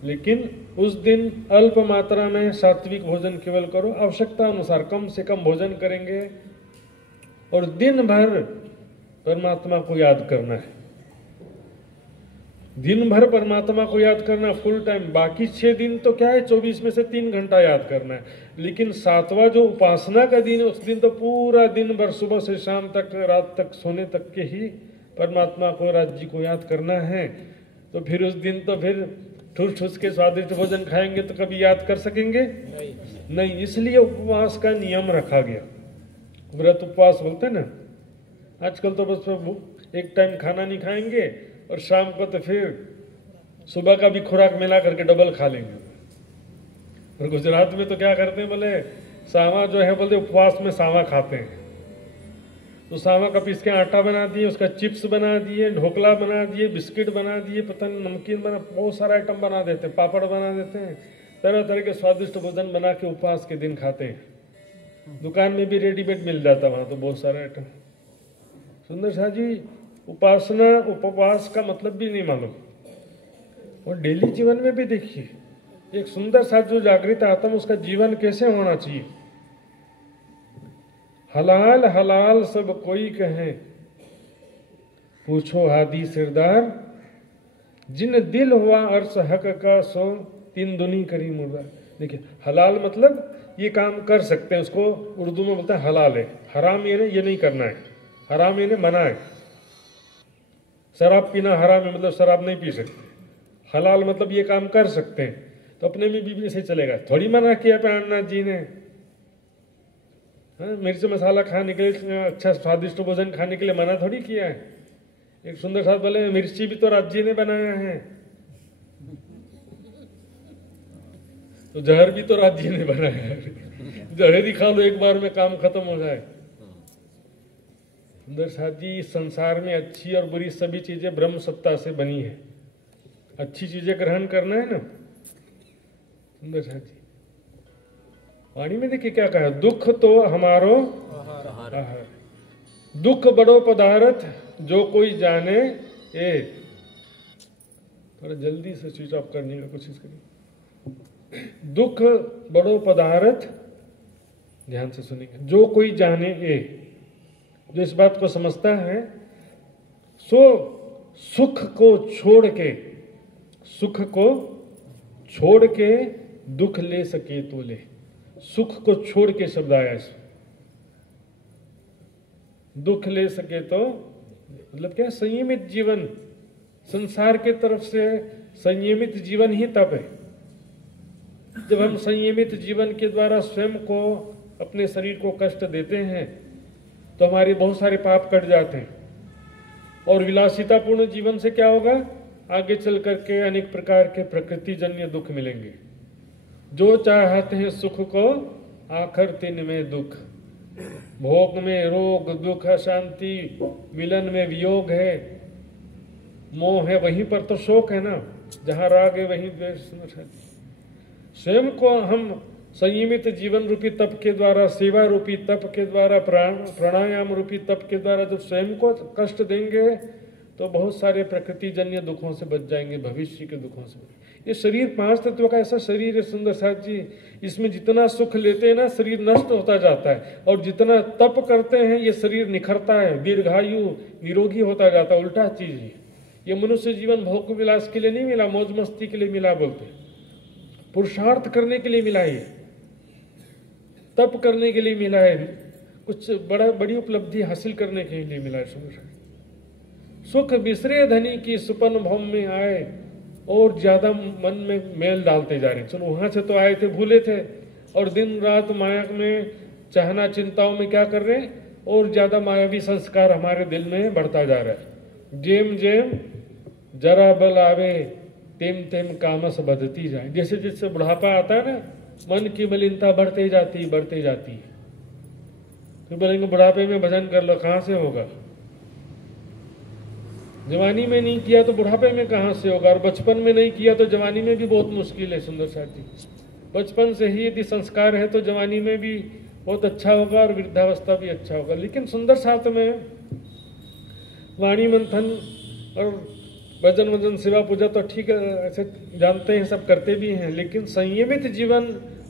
लेकिन उस दिन अल्प मात्रा में सात्विक भोजन केवल करो, आवश्यकता अनुसार कम से कम भोजन करेंगे, और दिन भर परमात्मा को याद करना है। दिन भर परमात्मा को याद करना फुल टाइम। बाकी 6 दिन तो क्या है, 24 में से 3 घंटा याद करना है। लेकिन 7वां जो उपासना का दिन है, उस दिन तो पूरा दिन भर, सुबह से शाम तक, रात तक, सोने तक के ही परमात्मा को, राज्य को याद करना है। तो फिर उस दिन तो फिर ठूस ठूस के स्वादिष्ट भोजन खाएंगे तो कभी याद कर सकेंगे? नहीं। इसलिए उपवास का नियम रखा गया। व्रत उपवास बोलते हैं ना। आजकल तो बस एक टाइम खाना नहीं खाएंगे और शाम को तो फिर सुबह का भी खुराक मिला करके डबल खा लेंगे। और गुजरात में तो क्या करते हैं, बोले सावा जो है, बोलते उपवास में सावा खाते हैं। तो सावा का पीस के आटा बना दिए, उसका चिप्स बना दिए, ढोकला बना दिए, बिस्किट बना दिए, पता नहीं नमकीन बना, बहुत सारा आइटम बना देते हैं, पापड़ बना देते हैं, तरह तरह के स्वादिष्ट भोजन बना के उपवास के दिन खाते हैं। दुकान में भी रेडीमेड मिल जाता वहां तो बहुत सारा आइटम। सुंदर शाह जी उपासना उपवास का मतलब भी नहीं मालूम। और डेली जीवन में भी देखिए एक सुंदर सा जो जागृत आत्मा उसका जीवन कैसे होना चाहिए। हलाल हलाल सब कोई कहे, पूछो हादी सिरदार, जिन दिल हुआ अर्श हक का सो तीन दुनी करी मुर्दा। देखिए हलाल मतलब ये काम कर सकते हैं, उसको उर्दू में बोलते हैं हलाल है। हराम ये नहीं करना है, हराम ये मना है। शराब पीना हराम है मतलब शराब नहीं पी सकते। हलाल मतलब ये काम कर सकते हैं, तो अपने में भी ऐसे चलेगा। थोड़ी मना किया प्राणनाथ जी ने, मिर्च मसाला खाने के लिए, अच्छा स्वादिष्ट भोजन खाने के लिए मना थोड़ी किया है। एक सुंदर साथ बोले मिर्ची भी तो राज जी ने बनाया है, तो जहर भी तो राज जी ने बनाया है। जहर ही खा लो एक बार में काम खत्म हो जाए। सुंदर साथ जी इस संसार में अच्छी और बुरी सभी चीजें ब्रह्म सत्ता से बनी है। अच्छी चीजें ग्रहण करना है ना। सुंदर साथ जी वाणी में देखिए क्या कहा, दुख तो हमारो आहार, दुख बड़ो पदार्थ जो कोई जाने ए। थोड़ा जल्दी से स्विच ऑफ करने की कोशिश करिए। दुख बड़ो पदार्थ, ध्यान से सुनिए, जो कोई जाने ए, जो इस बात को समझता है सो सुख को छोड़ के, सुख को छोड़ के दुख ले सके तो ले। सुख को छोड़ के शब्द आया है, दुख ले सके तो मतलब क्या, संयमित जीवन, संसार के तरफ से संयमित जीवन ही तप है। जब हम संयमित जीवन के द्वारा स्वयं को, अपने शरीर को कष्ट देते हैं तो हमारे बहुत सारे पाप कट जाते हैं। और विलासितापूर्ण जीवन से क्या होगा, आगे चल करके अनेक प्रकार के प्रकृति जन्य दुख मिलेंगे। जो चाहते हैं सुख को आखिर तिन में दुख, भोग में रोग दुख अशांति, मिलन में वियोग है, मोह है, वहीं पर तो शोक है ना। जहां राग है वहीं द्वेष। स्वयं को हम संयमित जीवन रूपी तप के द्वारा, सेवा रूपी तप के द्वारा, प्राणायाम रूपी तप के द्वारा जब स्वयं को कष्ट देंगे तो बहुत सारे प्रकृति जन्य दुखों से बच जाएंगे, भविष्य के दुखों से। ये शरीर 5 तत्व का ऐसा शरीर है सुंदर साथ जी, इसमें जितना सुख लेते हैं ना शरीर नष्ट होता जाता है, और जितना तप करते हैं ये शरीर निखरता है, दीर्घायु निरोगी होता जाता है। उल्टा चीज है ये। मनुष्य जीवन भोग विलास के लिए नहीं मिला, मौज मस्ती के लिए मिला, बोलते पुरुषार्थ करने के लिए मिला है, तप करने के लिए मिला है, कुछ बड़ी उपलब्धि हासिल करने के लिए मिला है। सुख बिसरे धनी की सुपन भौम में आए, और ज्यादा मन में मेल डालते जा रहे। चलो वहां से तो आए थे, भूले थे, और दिन रात माया में चाहना चिंताओं में क्या कर रहे हैं, और ज्यादा मायावी संस्कार हमारे दिल में बढ़ता जा रहा है। जेम जेम जरा बल आवे तेम तेम कामस बधती जाए। जैसे जैसे बुढ़ापा आता है ना, मन की मलिनता बढ़ते जाती है। तो बोलेंगे बुढ़ापे में भजन कर लो, कहां से होगा। जवानी में नहीं किया तो बुढ़ापे में कहां से होगा, और बचपन में नहीं किया तो जवानी में भी बहुत मुश्किल है। सुंदर साथी बचपन से ही यदि संस्कार है तो जवानी में भी बहुत अच्छा होगा, और वृद्धावस्था भी अच्छा होगा। लेकिन सुंदर साथ में वाणी मंथन और भजन वजन सेवा पूजा तो ठीक है, ऐसे जानते हैं, सब करते भी हैं, लेकिन संयमित जीवन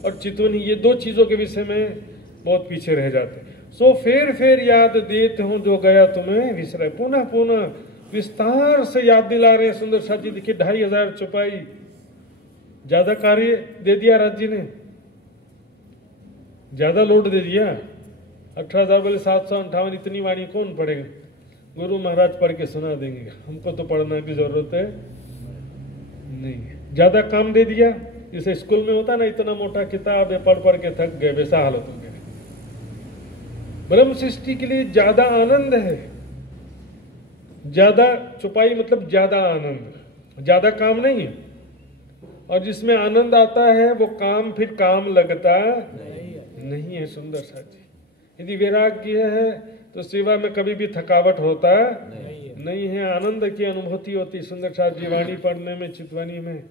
और चितवनी, ये 2 चीजों के विषय में बहुत पीछे रह जाते हैं। सो फेर याद देते हूं जो गया तुम्हें विसराय। पुनः पुनः विस्तार से याद दिला रहे सुंदर साथ जी। देखिए 2500 चौपाई, ज्यादा कार्य दे दिया राज जी ने, ज्यादा लोड दे दिया। 18,000 बोले 758, इतनी वाणी कौन पढ़ेगा। गुरु महाराज पढ़ के सुना देंगे, हमको तो पढ़ना की जरूरत है नहीं। ज्यादा काम दे दिया, जैसे स्कूल में होता ना, इतना मोटा किताब है, पढ़ के थक गए, वैसा हालत हो गया। ब्रह्म सृष्टि के लिए ज्यादा आनंद है, ज्यादा चुपाई मतलब ज्यादा आनंद, ज्यादा काम नहीं है। और जिसमें आनंद आता है वो काम फिर काम लगता नहीं है। सुंदर साथी, यदि वैराग्य है, तो सेवा में कभी भी थकावट होता नहीं है। नहीं है। आनंद की अनुभूति होती सुंदर साहब जी वाणी पढ़ने में, चितवानी में।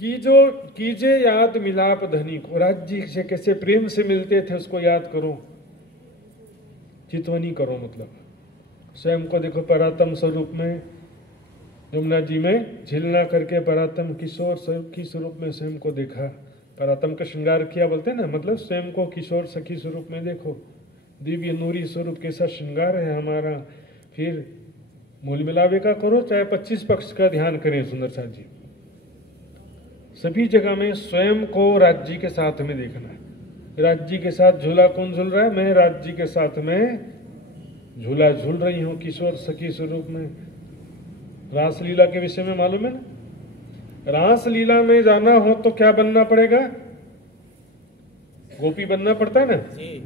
कीजे याद मिलाप धनी को, राज जी से कैसे प्रेम से मिलते थे उसको याद करो, चितवनी करो। मतलब स्वयं को देखो परात्म स्वरूप में, यमुना जी में झिलना करके परात्म किशोर की स्वरूप में स्वयं को देखा, परात्म का श्रृंगार किया बोलते हैं ना, मतलब स्वयं को किशोर सखी स्वरूप में देखो, दिव्य नूरी स्वरूप कैसा श्रृंगार है हमारा। फिर मूल मिलावे का करो, चाहे 25 पक्ष का ध्यान करें सुंदर साथ जी, सभी जगह में स्वयं को राज्य के साथ में देखना है। राज्य के साथ झूला कौन झूल रहा है? मैं राज्य के साथ में झूला झूल रही हूँ किशोर सखी स्वरूप में। रासलीला के विषय में मालूम है ना, रासलीला में जाना हो तो क्या बनना पड़ेगा? गोपी बनना पड़ता है ना। जी।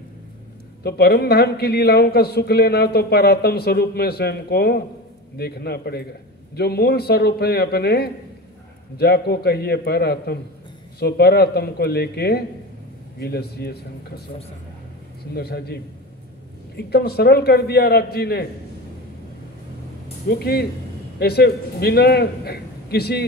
तो परम धाम की लीलाओं का सुख लेना तो परात्म स्वरूप में स्वयं को देखना पड़ेगा। जो मूल स्वरूप है अपने, जाको कहिए परात्म, सो परात्म को लेके विलसिए शंख। सुंदर सा जी एकदम सरल कर दिया राज जी ने, क्योंकि ऐसे बिना किसी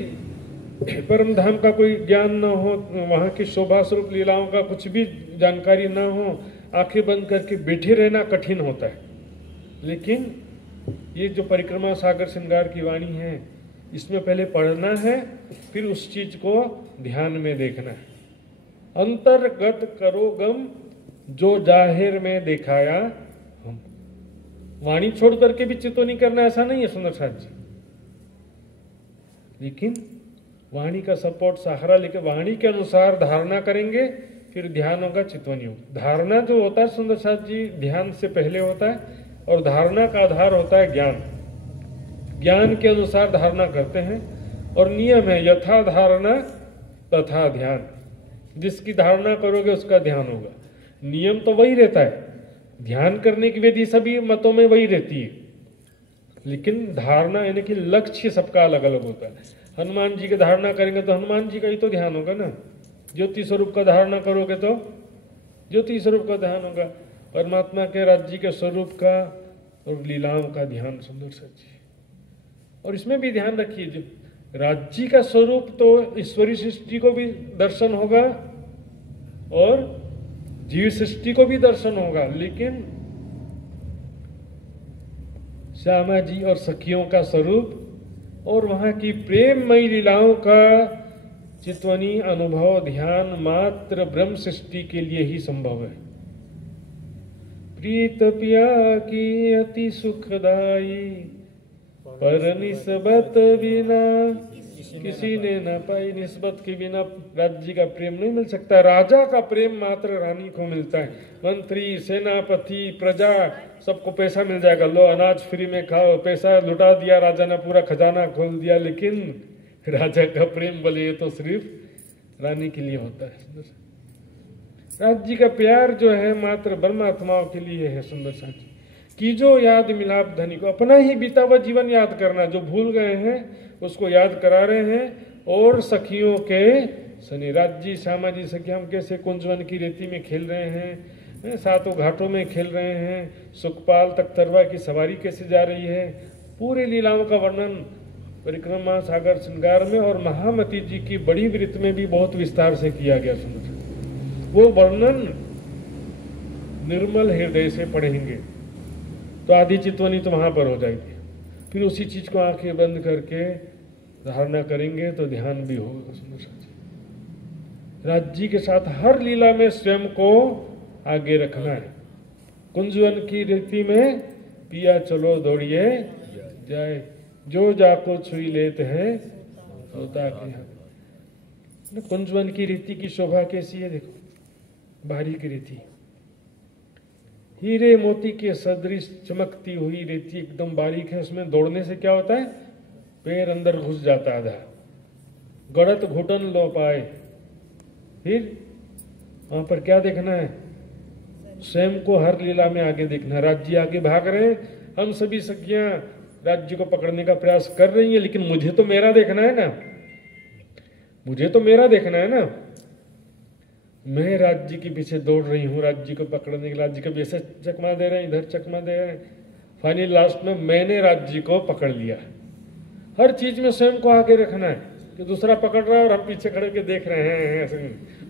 परम धाम का कोई ज्ञान न हो, वहां की शोभा स्वरूप लीलाओं का कुछ भी जानकारी ना हो, आंखें बंद करके बैठे रहना कठिन होता है। लेकिन ये जो परिक्रमा सागर श्रृंगार की वाणी है, इसमें पहले पढ़ना है, फिर उस चीज को ध्यान में देखना है। अंतर्गत करो गम जो जाहिर में दिखाया हम। वाणी छोड़ करके भी चित्तो नहीं करना, ऐसा नहीं है सुंदर साथ जी, लेकिन वाणी का सपोर्ट सहारा लेके वाणी के अनुसार धारणा करेंगे, फिर ध्यान होगा, चितवनी होगा। धारणा जो होता है सुंदर साथ जी ध्यान से पहले होता है, और धारणा का आधार होता है ज्ञान। ज्ञान के अनुसार धारणा करते हैं, और नियम है यथा धारणा तथा ध्यान। जिसकी धारणा करोगे उसका ध्यान होगा। नियम तो वही रहता है, ध्यान करने की विधि सभी मतों में वही रहती है, लेकिन धारणा यानी कि लक्ष्य सबका अलग अलग होता है। हनुमान जी की धारणा करेंगे तो हनुमान जी का ही तो ध्यान होगा ना। ज्योति स्वरूप का धारणा करोगे तो ज्योति स्वरूप का ध्यान होगा। परमात्मा के राज्य के स्वरूप का और लीलाओं का ध्यान सुंदर सच्ची। और इसमें भी ध्यान रखिए, जो राज्य का स्वरूप तो ईश्वरी सृष्टि को भी दर्शन होगा और जीव सृष्टि को भी दर्शन होगा, लेकिन श्यामा जी और सखियों का स्वरूप और वहां की प्रेममयी लीलाओं का चितवनी अनुभव ध्यान मात्र ब्रह्म सृष्टि के लिए ही संभव है। प्रीत पिया की अति सुखदाई, पर निस्बत बिना किसी ने न पाई। निस्बत के बिना राज्य का प्रेम नहीं मिल सकता। राजा का प्रेम मात्र रानी को मिलता है। मंत्री, सेनापति, प्रजा सबको पैसा मिल जाएगा, लो अनाज फ्री में खाओ, पैसा लुटा दिया राजा ने, पूरा खजाना खोल दिया, लेकिन राजा का प्रेम बोले तो सिर्फ रानी के लिए होता है। राज्य का प्यार जो है मात्र ब्रह्मात्माओं के लिए है। सुंदर सा की जो याद मिलाप धनी को, अपना ही बीता हुआ जीवन याद करना, जो भूल गए हैं उसको याद करा रहे हैं। और सखियों के सनी राज्य श्यामा जी सखी हम कैसे कुंजवन की रेती में खेल रहे हैं, सातों घाटों में खेल रहे हैं, सुखपाल तक तरवा की सवारी कैसे जा रही है, पूरी लीलाओं का वर्णन परिक्रमा सागर श्रृंगार में और महामती जी की बड़ी वृत्त में भी बहुत विस्तार से किया गया। सुंदर वो वर्णन निर्मल हृदय से पढ़ेंगे तो आधी चितवनी तो वहां पर हो जाएगी। फिर उसी चीज को आंखें बंद करके धारणा करेंगे तो ध्यान भी होगा। सुंदर साथी राज्य के साथ हर लीला में स्वयं को आगे रखना है। कुंजवन की रीति में पिया चलो दौड़िए जाए, जो जाको छुई लेते हैं होता के। कुंजवन की रीति की शोभा कैसी है देखो, बारीक रीति, हीरे मोती के सदृश चमकती हुई रेती एकदम बारीक है। उसमें दौड़ने से क्या होता है, पैर अंदर घुस जाता है, गड़त घुटन लो पाए। फिर वहां पर क्या देखना है, स्वयं को हर लीला में आगे देखना है। राज्य आगे भाग रहे हैं, हम सभी सखियां राज्य को पकड़ने का प्रयास कर रही हैं, लेकिन मुझे तो मेरा देखना है ना, मुझे तो मेरा देखना है ना। मैं राज्य के पीछे दौड़ रही हूँ, राज्य को पकड़ने के लिए। राज्य कभी ऐसे चकमा दे रहे हैं, इधर चकमा दे रहे हैं, फाइनली लास्ट में मैंने राज्य को पकड़ लिया। हर चीज में स्वयं को आगे रखना है कि दूसरा पकड़ रहा है और हम पीछे खड़े के देख रहे हैं। ऐसे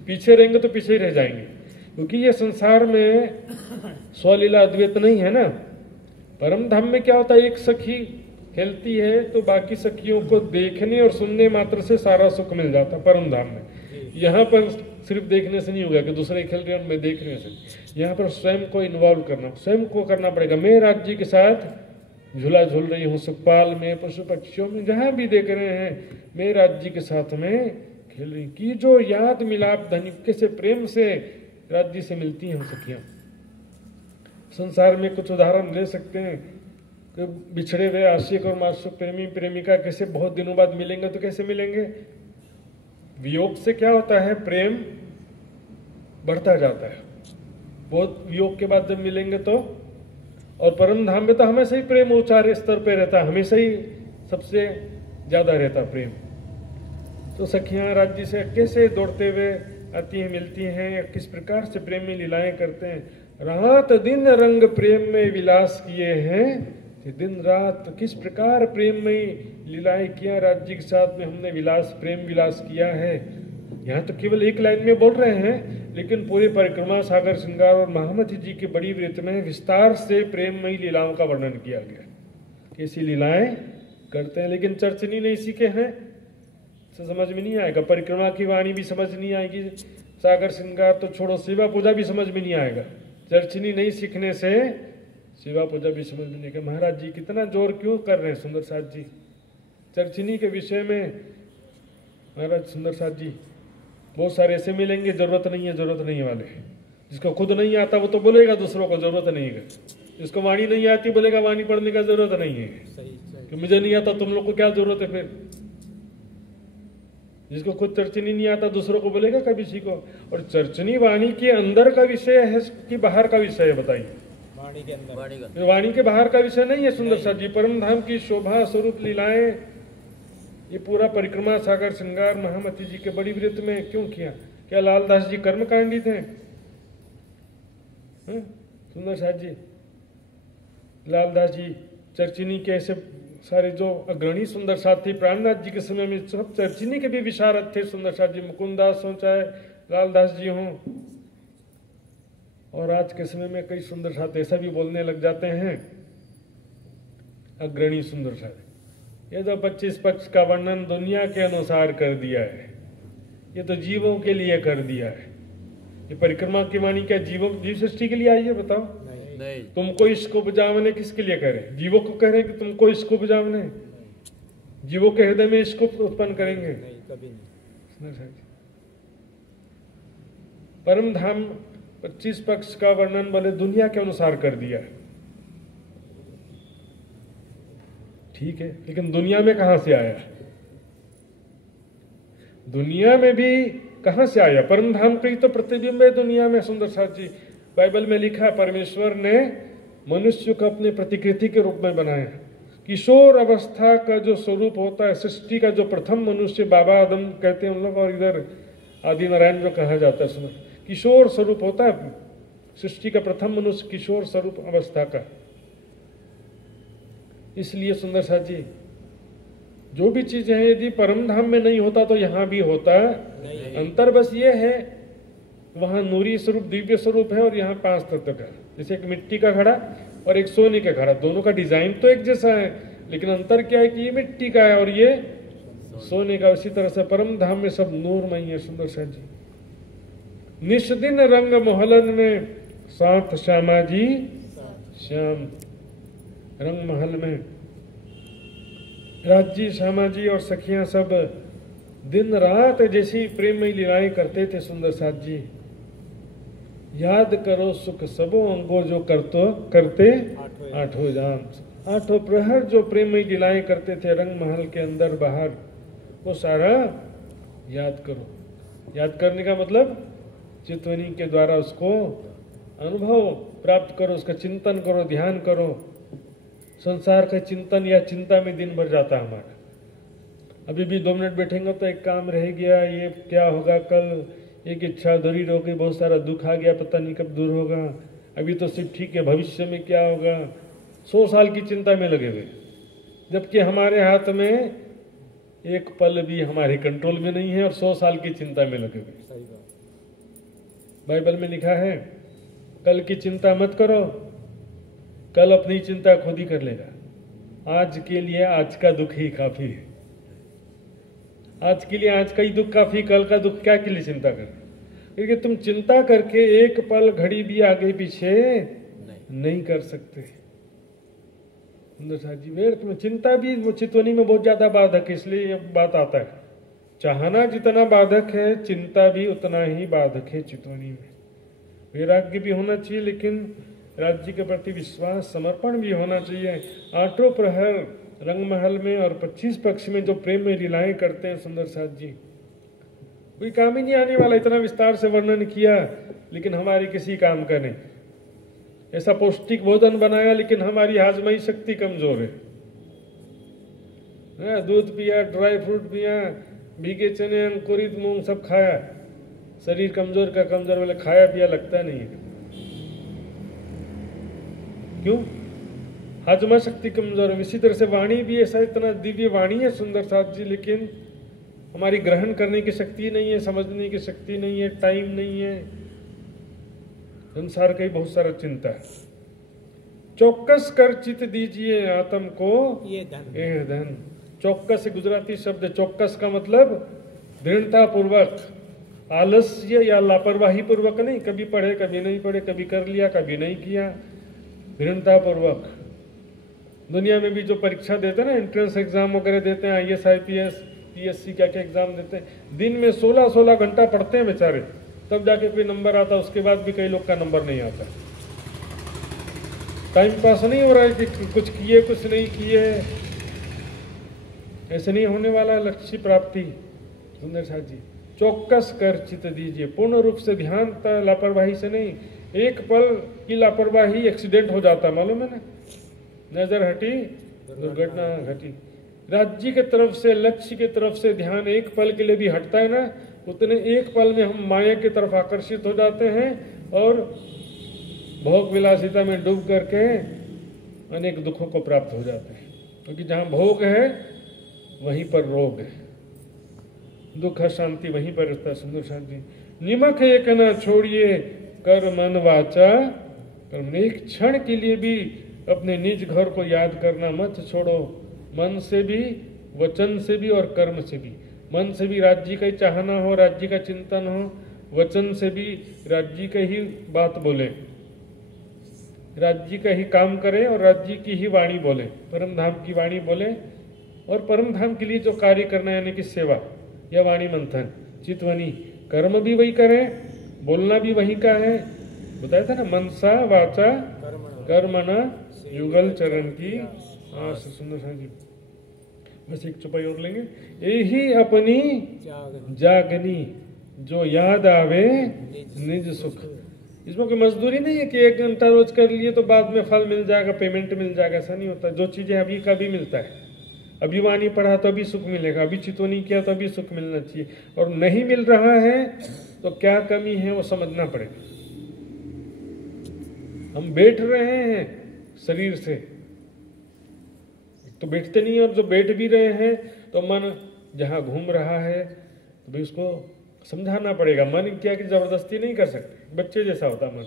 पीछे रहेंगे तो पीछे ही रह जाएंगे, क्योंकि ये संसार में स्वलीला अद्वैत नहीं है ना। परम धाम में क्या होता है, एक सखी खेलती है तो बाकी सखियों को देखने और सुनने मात्र से सारा सुख मिल जाता है परम धाम में। यहाँ पर सिर्फ देखने से नहीं होगा कि दूसरे खेल रहे हैं और मैं देखने से। यहाँ पर स्वयं को इन्वॉल्व करना, स्वयं को करना पड़ेगा। मैं राज्य के साथ झूला झूल रही हूँ, सुखपाल में, पशु पक्षियों में, जहां भी देख रहे हैं मैं राज्य के साथ में खेल रही की। जो याद मिलाप धनी कैसे प्रेम से राज्य से मिलती हैं सखियां। संसार में कुछ उदाहरण ले सकते हैं कि बिछड़े हुए आशिक और मासूक प्रेमी प्रेमिका कैसे बहुत दिनों बाद मिलेंगे। तो कैसे मिलेंगे? वियोग से क्या होता है, प्रेम बढ़ता जाता है। बहुत वियोग के बाद जब मिलेंगे तो, और परम धाम में तो हमेशा ही प्रेम ऊंचारे स्तर पे रहता, हमेशा ही सबसे ज्यादा रहता प्रेम। तो सखियां राज्य से कैसे दौड़ते हुए आती हैं, मिलती हैं, किस प्रकार से प्रेम में लीलाएं करते हैं। रात दिन रंग प्रेम में विलास किए हैं, दिन रात किस प्रकार प्रेम में लीलाएं किया राज्य के साथ में हमने विलास, प्रेम विलास किया है। यहाँ तो केवल एक लाइन में बोल रहे हैं, लेकिन पूरे परिक्रमा सागर श्रृंगार और महामती जी के बड़ी व्रत में विस्तार से प्रेममयी लीलाओं का वर्णन किया गया। कैसी लीलाएं करते हैं, लेकिन चर्चनी नहीं सीखे हैं तो समझ में नहीं आएगा। परिक्रमा की वाणी भी समझ नहीं आएगी, सागर श्रृंगार तो छोड़ो, सेवा पूजा भी समझ में नहीं आएगा। चर्चनी नहीं सीखने से सेवा पूजा भी समझ में नहीं आएगा। महाराज जी कितना जोर क्यों कर रहे हैं सुंदर साथ जी चर्चनी के विषय में। महाराज सुंदर साथ जी बहुत सारे ऐसे मिलेंगे जरूरत नहीं है वाले। जिसको खुद नहीं आता वो तो बोलेगा दूसरों को जरूरत नहीं है, जिसको वाणी नहीं आती बोलेगा वाणी पढ़ने का जरूरत नहीं है, कि मुझे नहीं आता तुम लोग को क्या जरूरत है। फिर जिसको खुद चर्चनी नहीं आता दूसरों को बोलेगा कभी किसी को। और चर्चनी वाणी के अंदर का विषय है कि बाहर का विषय है, बताइए। वाणी के अंदर, वाणी के बाहर का विषय नहीं है सुंदर साथ जी। परम धाम की शोभा स्वरूप लीलाएं, ये पूरा परिक्रमा सागर श्रृंगार महामती जी के बड़ी व्रत में क्यों किया? क्या लालदास जी कर्मकांडी थे? सुंदर साथ जी लालदास जी चर्चिनी के ऐसे सारे जो अग्रणी सुंदर साथ थे प्राणनाथ जी के समय में, सब चर्चिनी के भी विशारद थे सुंदर साथ जी। मुकुंदास हो चाहे लालदास जी हों, और आज के समय में कई सुंदर साथ ऐसा भी बोलने लग जाते हैं अग्रणी सुंदर साथ। ये तो 25 पक्ष का वर्णन दुनिया के अनुसार कर दिया है, ये तो जीवों के लिए कर दिया है। ये परिक्रमा की वाणी क्या जीवों जीव सृष्टि के लिए आई है? बताओ नहीं। तुमको इश्क उपजावने किसके लिए करें? जीवों को कह रहे कि तुमको इश्क उपजावने, जीवों के हृदय में इश्क उत्पन्न करेंगे? नहीं, कभी नहीं। परम धाम 25 पक्ष का वर्णन बोले दुनिया के अनुसार कर दिया है, ठीक है, लेकिन दुनिया में कहां से आया? दुनिया में भी कहां से आया? परम धाम का ही तो प्रतिबिंब है दुनिया में सुंदर साथ जी। बाइबल में लिखा है परमेश्वर ने मनुष्य को अपने प्रतिकृति के रूप में बनाया। किशोर अवस्था का जो स्वरूप होता है, सृष्टि का जो प्रथम मनुष्य बाबा आदम कहते हैं उन लोग, और इधर आदि नारायण जो कहा जाता है, सुनो किशोर स्वरूप होता है सृष्टि का प्रथम मनुष्य, किशोर स्वरूप अवस्था का। इसलिए सुंदर साथ जी जो भी चीजें हैं यदि परम धाम में नहीं होता तो यहां भी होता नहीं। अंतर बस ये है वहां नूरी स्वरूप दिव्य स्वरूप है और यहाँ 5 तत्व का, जैसे एक मिट्टी का घड़ा और एक सोने का घड़ा, दोनों का डिजाइन तो एक जैसा है, लेकिन अंतर क्या है कि ये मिट्टी का है और ये सोने का। उसी तरह से परम धाम में सब नूरमय है सुंदर साथ जी। निष्दिन रंग मोहलन में साथ श्यामा जी श्याम, रंग महल में राजी श्यामा जी और सखियां सब दिन रात जैसी प्रेममयी लीलाएं करते थे सुंदर साथ जी। याद करो सुख सबो अंगो जो करते आठों जाम, 8 प्रहर जो प्रेममयी लीलाएं करते थे रंग महल के अंदर बाहर, वो सारा याद करो। याद करने का मतलब चितवनी के द्वारा उसको अनुभव प्राप्त करो, उसका चिंतन करो, ध्यान करो। संसार का चिंतन या चिंता में दिन भर जाता है हमारा। अभी भी 2 मिनट बैठेंगे तो एक काम रह गया, ये क्या होगा कल, एक इच्छा अधूरी रह गई, बहुत सारा दुख आ गया, पता नहीं कब दूर होगा, अभी तो सिर्फ ठीक है, भविष्य में क्या होगा, 100 साल की चिंता में लगे हुए, जबकि हमारे हाथ में एक पल भी हमारे कंट्रोल में नहीं है और 100 साल की चिंता में लगे हुए। सही बात। बाइबल में लिखा है कल की चिंता मत करो, कल अपनी चिंता खुद ही कर लेगा। आज के लिए आज का दुख ही काफी है, आज के लिए आज का ही दुख काफी, कल का दुख क्या के लिए चिंता कर, क्योंकि तुम चिंता करके एक पल घड़ी भी आगे पीछे नहीं कर सकते। सुंदर साहब जी, व्यर्थ में चिंता भी चितवनी में बहुत ज्यादा बाधक है, इसलिए ये बात आता है, चाहना जितना बाधक है चिंता भी उतना ही बाधक है चितवनी में। वैराग्य भी होना चाहिए, लेकिन राज्य के प्रति विश्वास समर्पण भी होना चाहिए। आठों प्रहर रंगमहल में और 25 पक्ष में जो प्रेम में लीलाएं करते हैं सुंदर साथ जी, कोई काम ही नहीं आने वाला, इतना विस्तार से वर्णन किया लेकिन हमारी किसी काम का नहीं। ऐसा पौष्टिक भोजन बनाया लेकिन हमारी हाजमाई शक्ति कमजोर है। दूध पिया, ड्राई फ्रूट पिया, भीगे चने, अंकुरित मूंग सब खाया, शरीर कमजोर का कमजोर, वाले खाया पिया लगता नहीं है। क्यों? हाजमा शक्ति कमजोर है। इसी तरह से वाणी भी ऐसा, इतना दिव्य वाणी है सुंदर साथ जी, लेकिन हमारी ग्रहण करने की शक्ति नहीं है, समझने की शक्ति नहीं है, टाइम नहीं है। संसार का ही बहुत सारा चिंता है। चौकस कर चित दीजिए आत्म को ये धन। चौकस गुजराती शब्द, चौकस का मतलब दृढ़ता पूर्वक, आलस्य या लापरवाही पूर्वक नहीं, कभी पढ़े कभी नहीं पढ़े, कभी कर लिया कभी नहीं किया, दृढ़ता पूर्वक। दुनिया में भी जो परीक्षा देते हैं ना, एंट्रेंस एग्जाम वगैरह देते हैं, IAS IPS PSC क्या क्या एग्जाम देते हैं, दिन में 16-16 घंटा पढ़ते हैं बेचारे, तब जाके कोई नंबर आता, उसके बाद भी कई लोग का नंबर नहीं आता। टाइम पास नहीं हो रहा है कि कुछ किए कुछ नहीं किए, ऐसे नहीं होने वाला लक्ष्य प्राप्ति। सुंदर साथ जी, चौकस कर चित दीजिए, पूर्ण रूप से ध्यान, लापरवाही से नहीं। एक पल की लापरवाही एक्सीडेंट हो जाता, मालूम है ना, नजर हटी दुर्घटना घटी। राज्य के तरफ से, लक्ष्य के तरफ से ध्यान एक पल के लिए भी हटता है ना, उतने एक पल में हम माया की तरफ आकर्षित हो जाते हैं और भोग विलासिता में डूब करके अनेक दुखों को प्राप्त हो जाते हैं। क्योंकि जहां भोग है वहीं पर रोग है, दुख शांति वहीं पर रहता है। सुंदर शांति, निमक एक न छोड़िए कर मन वाचा कर्म। एक क्षण के लिए भी अपने निज घर को याद करना मत छोड़ो, मन से भी, वचन से भी और कर्म से भी। मन से भी राज्य का ही चाहना हो, राज्य का चिंतन हो, वचन से भी राज्य का ही बात बोले, राज्य का ही काम करें और राज्य की ही वाणी बोले, परम धाम की वाणी बोले, और परम धाम के लिए जो कार्य करना है यानी कि सेवा या वाणी मंथन चितवनी, कर्म भी वही करें, बोलना भी वही का है। बताया था ना, मनसा वाचा कर्मणा युगल चरण की आस। सुंदर सा जी, बस एक चुपाई और लेंगे। यही अपनी जागनी जो याद आवे निज सुख। इसमें कोई मजदूरी नहीं है कि 1 घंटा रोज कर लिए तो बाद में फल मिल जाएगा, पेमेंट मिल जाएगा, ऐसा नहीं होता। जो चीजें अभी का भी मिलता है, अभी वाणी पढ़ा तो अभी सुख मिलेगा, अभी चितवनी किया तो अभी सुख मिलना चाहिए, और नहीं मिल रहा है तो क्या कमी है वो समझना पड़ेगा। हम बैठ रहे हैं शरीर से, तो बैठते नहीं, और जो बैठ भी रहे हैं तो मन जहां घूम रहा है तो भी उसको समझाना पड़ेगा। मन क्या कि जबरदस्ती नहीं कर सकते, बच्चे जैसा होता मन,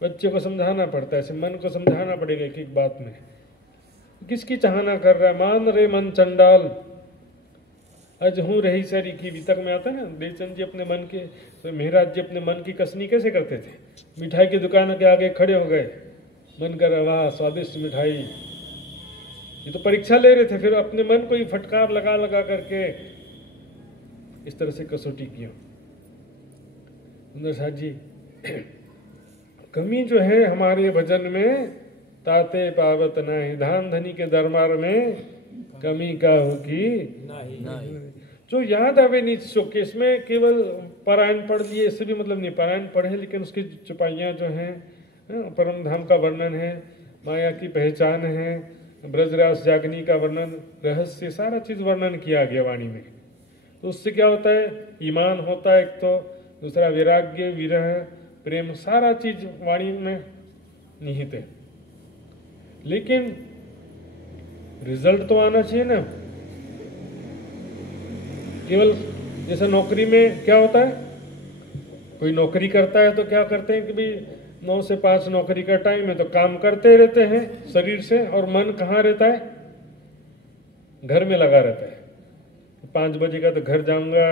बच्चे को समझाना पड़ता है, ऐसे मन को समझाना पड़ेगा एक एक बात में। किसकी चाहना कर रहा है, मान रे मन चंडाल अजहू रही सरी की। वितक में आता है ना, देवचंद जी अपने मन के, तो मेहराज जी अपने मन की कसनी कैसे करते थे, मिठाई की दुकान के आगे खड़े हो गए, मन कर वाह स्वादिष्ट मिठाई, ये तो परीक्षा ले रहे थे, फिर अपने मन को ही फटकार लगा लगा करके इस तरह से कसौटी किया। सुंदर साथ जी, कमी जो है हमारे भजन में, ताते पावत नहीं, धान धनी के दरबार में कमी का होगी नहीं। जो याद आवे नीच सुख, इसमें केवल पारायण पढ़ लिए इससे भी मतलब नहीं, पारायण पढ़े लेकिन उसकी चुपाइयाँ जो हैं, परम धाम का वर्णन है, माया की पहचान है, ब्रजरास जागनी का वर्णन, रहस्य, सारा चीज वर्णन किया गया वाणी में। तो उससे क्या होता है, ईमान होता है एक तो, दूसरा वैराग्य, विरह, प्रेम, सारा चीज वाणी में निहित है। लेकिन रिजल्ट तो आना चाहिए ना। केवल जैसे नौकरी में क्या होता है, कोई नौकरी करता है तो क्या करते हैं कि भाई 9 से 5 नौकरी का टाइम है, तो काम करते रहते हैं शरीर से, और मन कहाँ रहता है, घर में लगा रहता है। 5 बजे का तो घर जाऊंगा,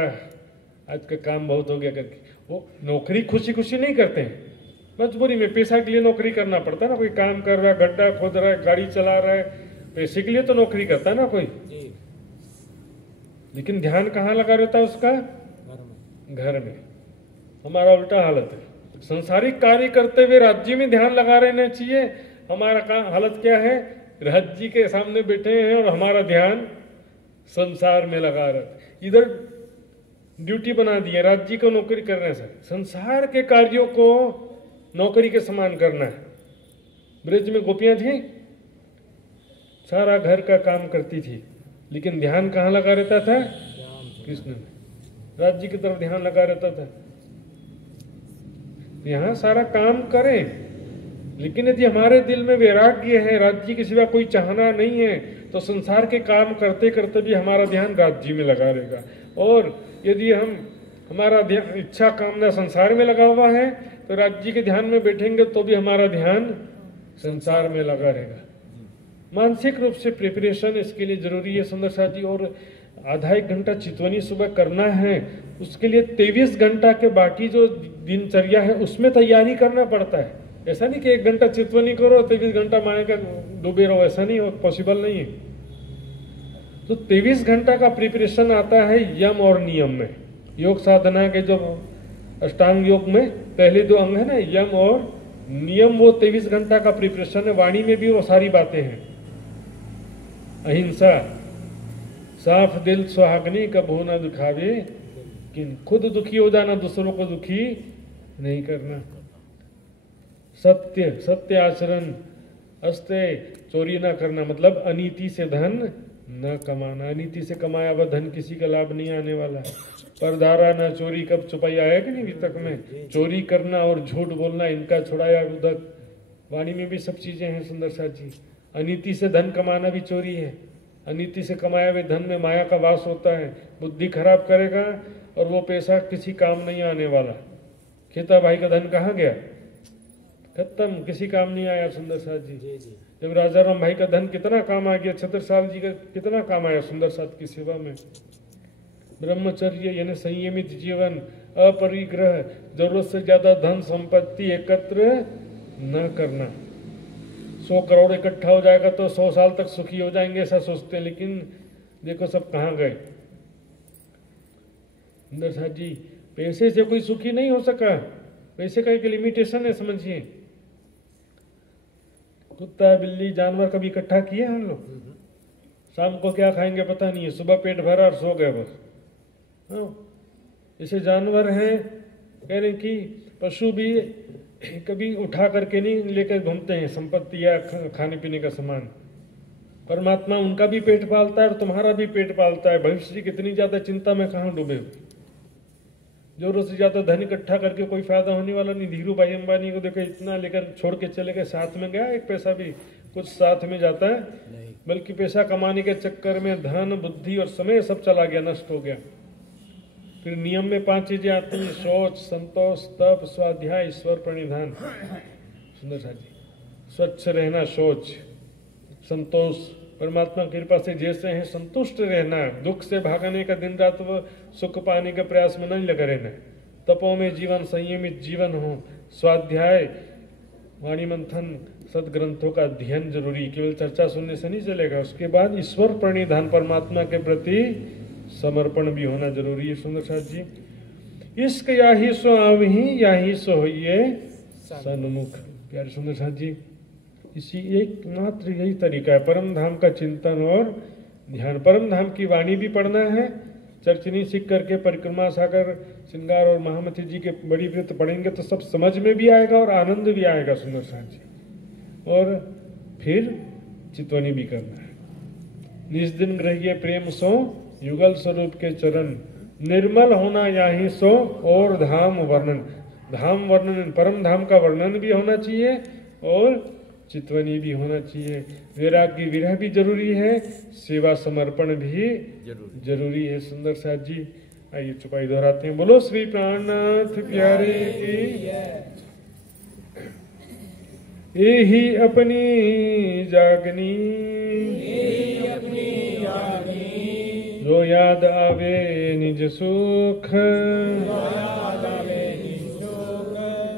आज का काम बहुत हो गया करके वो नौकरी खुशी खुशी नहीं करते हैं, मजबूरी में पैसा के लिए नौकरी करना पड़ता है ना। कोई काम कर रहा है, गड्ढा खोद रहा है, गाड़ी चला रहा है, पैसे के लिए तो नौकरी करता है ना कोई। लेकिन ध्यान कहाँ लगा रहता है उसका, घर में। हमारा उल्टा हालत है, संसारिक कार्य करते हुए राज्य में ध्यान लगा रहना चाहिए। हमारा हालत क्या है, राज्य के सामने बैठे हैं और हमारा ध्यान संसार में लगा रहता है। इधर ड्यूटी बना दी है, राज्य को नौकरी करने से संसार के कार्यों को नौकरी के समान करना है। ब्रज में गोपियां थी, सारा घर का काम करती थी, लेकिन ध्यान कहाँ लगा रहता था, कृष्ण में, राज्य की तरफ ध्यान लगा रहता था। यहाँ सारा काम करें, लेकिन यदि हमारे दिल में वैराग्य है, राज्य के सिवा कोई चाहना नहीं है, तो संसार के काम करते करते भी हमारा ध्यान राज्य में लगा रहेगा। और यदि हमारा ध्यान इच्छा कामना संसार में लगा हुआ है, तो राज्य के ध्यान में बैठेंगे तो भी हमारा ध्यान संसार में लगा रहेगा। मानसिक रूप से प्रिपरेशन इसके लिए जरूरी है सुंदर साथ जी। और आधा 1 घंटा चितवनी सुबह करना है, उसके लिए 23 घंटा के बाकी जो दिनचर्या है उसमें तैयारी करना पड़ता है। ऐसा नहीं कि 1 घंटा चितवनी करो 23 घंटा माने का डूबे रहो, ऐसा नहीं हो, पॉसिबल नहीं है। तो 23 घंटा का प्रिपरेशन आता है यम और नियम में। योग साधना के जो अष्टांग योग में पहले 2 अंग है ना, यम और नियम, वो 23 घंटा का प्रिपरेशन है। वाणी में भी वो सारी बातें हैं। अहिंसा, साफ दिल सुहागनी कबहू न दुखावे, किन खुद दुखी हो जाना, दूसरों को दुखी नहीं करना। सत्य, सत्य आचरण, अस्ते, चोरी ना करना, मतलब अनीति से धन न कमाना। अनीति से कमाया हुआ धन किसी का लाभ नहीं आने वाला है। परधारा न चोरी, कब छुपाई आया कि नहीं वितक में। चोरी करना और झूठ बोलना, इनका छुड़ाया उदक। वाणी में भी सब चीजें हैं सुंदर साथ जी। अनीति से धन कमाना भी चोरी है। अनीति से कमाए हुए धन में माया का वास होता है, बुद्धि खराब करेगा और वो पैसा किसी काम नहीं आने वाला। खेता भाई का धन कहाँ गया, खत्म, किसी काम नहीं आया सुंदर साथ जी। जब राजा राम भाई का धन कितना काम आ गया, छत्रसाल जी का कितना काम आया सुंदर साथ की सेवा में। ब्रह्मचर्य यानी संयमित जीवन, अपरिग्रह, जरूरत से ज्यादा धन संपत्ति एकत्र न करना। 100 करोड़ इकट्ठा हो जाएगा तो 100 साल तक सुखी हो जाएंगे ऐसा सोचते हैं, लेकिन देखो सब कहाँ गए। सुंदर साथ जी, पैसे से कोई सुखी नहीं हो सका। पैसे का एक लिमिटेशन है, समझिए। कुत्ता बिल्ली जानवर कभी इकट्ठा किए हम लोग? शाम को क्या खाएंगे पता नहीं है, सुबह पेट भरा और सो गए बस। जैसे जानवर हैं, कह रहे कि पशु भी कभी उठा करके नहीं लेकर घूमते हैं संपत्ति या खाने पीने का सामान। परमात्मा उनका भी पेट पालता है और तुम्हारा भी पेट पालता है। भविष्य की कितनी ज्यादा चिंता में कहाँ डूबे हो। जरूरत से ज्यादा धन इकट्ठा करके कोई फायदा होने वाला नहीं। धीरू भाई अंबानी को देखो, इतना लेकर छोड़ के चले गए, साथ में गया एक पैसा भी कुछ साथ में जाता है, बल्कि पैसा कमाने के चक्कर में धन बुद्धि और समय सब चला गया, नष्ट हो गया। फिर नियम में 5 चीजें आती हैं, शौच, संतोष, तप, स्वाध्याय, ईश्वर प्रणिधान। सुंदर साथ जी, स्वच्छ रहना, शौच, संतोष, परमात्मा की कृपा से जैसे हैं संतुष्ट रहना, दुख से भागने का, दिन रात वो सुख पाने के प्रयास में नहीं लगा रहना। तपों में जीवन, संयमित जीवन हो। स्वाध्याय, वाणी मंथन, सदग्रंथों का अध्ययन जरूरी, केवल चर्चा सुनने से नहीं चलेगा। उसके बाद ईश्वर प्रणिधान, परमात्मा के प्रति समर्पण भी होना जरूरी है सुंदर साथ जी। इश्क या ही सो आवही, या ही सो होइए सन्मुख। प्यारे सुंदर साथ जी, इसी एकमात्र यही तरीका है परम धाम का चिंतन और ध्यान। परम धाम की वाणी भी पढ़ना है, चर्चनी सीख करके परिक्रमा सागर श्रृंगार और महामती जी के बड़ी व्रत पढ़ेंगे तो सब समझ में भी आएगा और आनंद भी आएगा सुंदर साथ जी। और फिर चितवनी भी करना है। निज दिन ग्रहिए प्रेम सो, युगल स्वरूप के चरण, निर्मल होना याही सो और धाम वर्णन, धाम वर्णन परम धाम का वर्णन भी होना चाहिए और चितवनी भी होना चाहिए। वैराग्य विरह भी जरूरी है, सेवा समर्पण भी जरूरी है। सुंदर साथ जी आइए चुपाई दोहराते हैं। बोलो श्री प्राणनाथ प्यारे की। यही अपनी जागनी जो याद आवे निज सुख,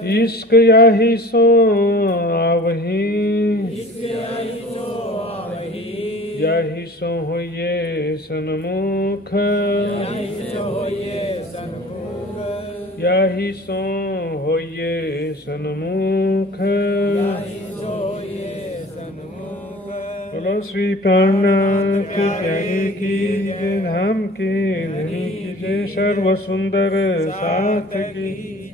इश्क याही सो आवही, याही सो होइए सन्मुख, याही सो होइए सन्मुख। बोलो श्री प्राणनाथ प्यारे की जय, धाम के धनी की जय, सर्व सुंदर साथ की।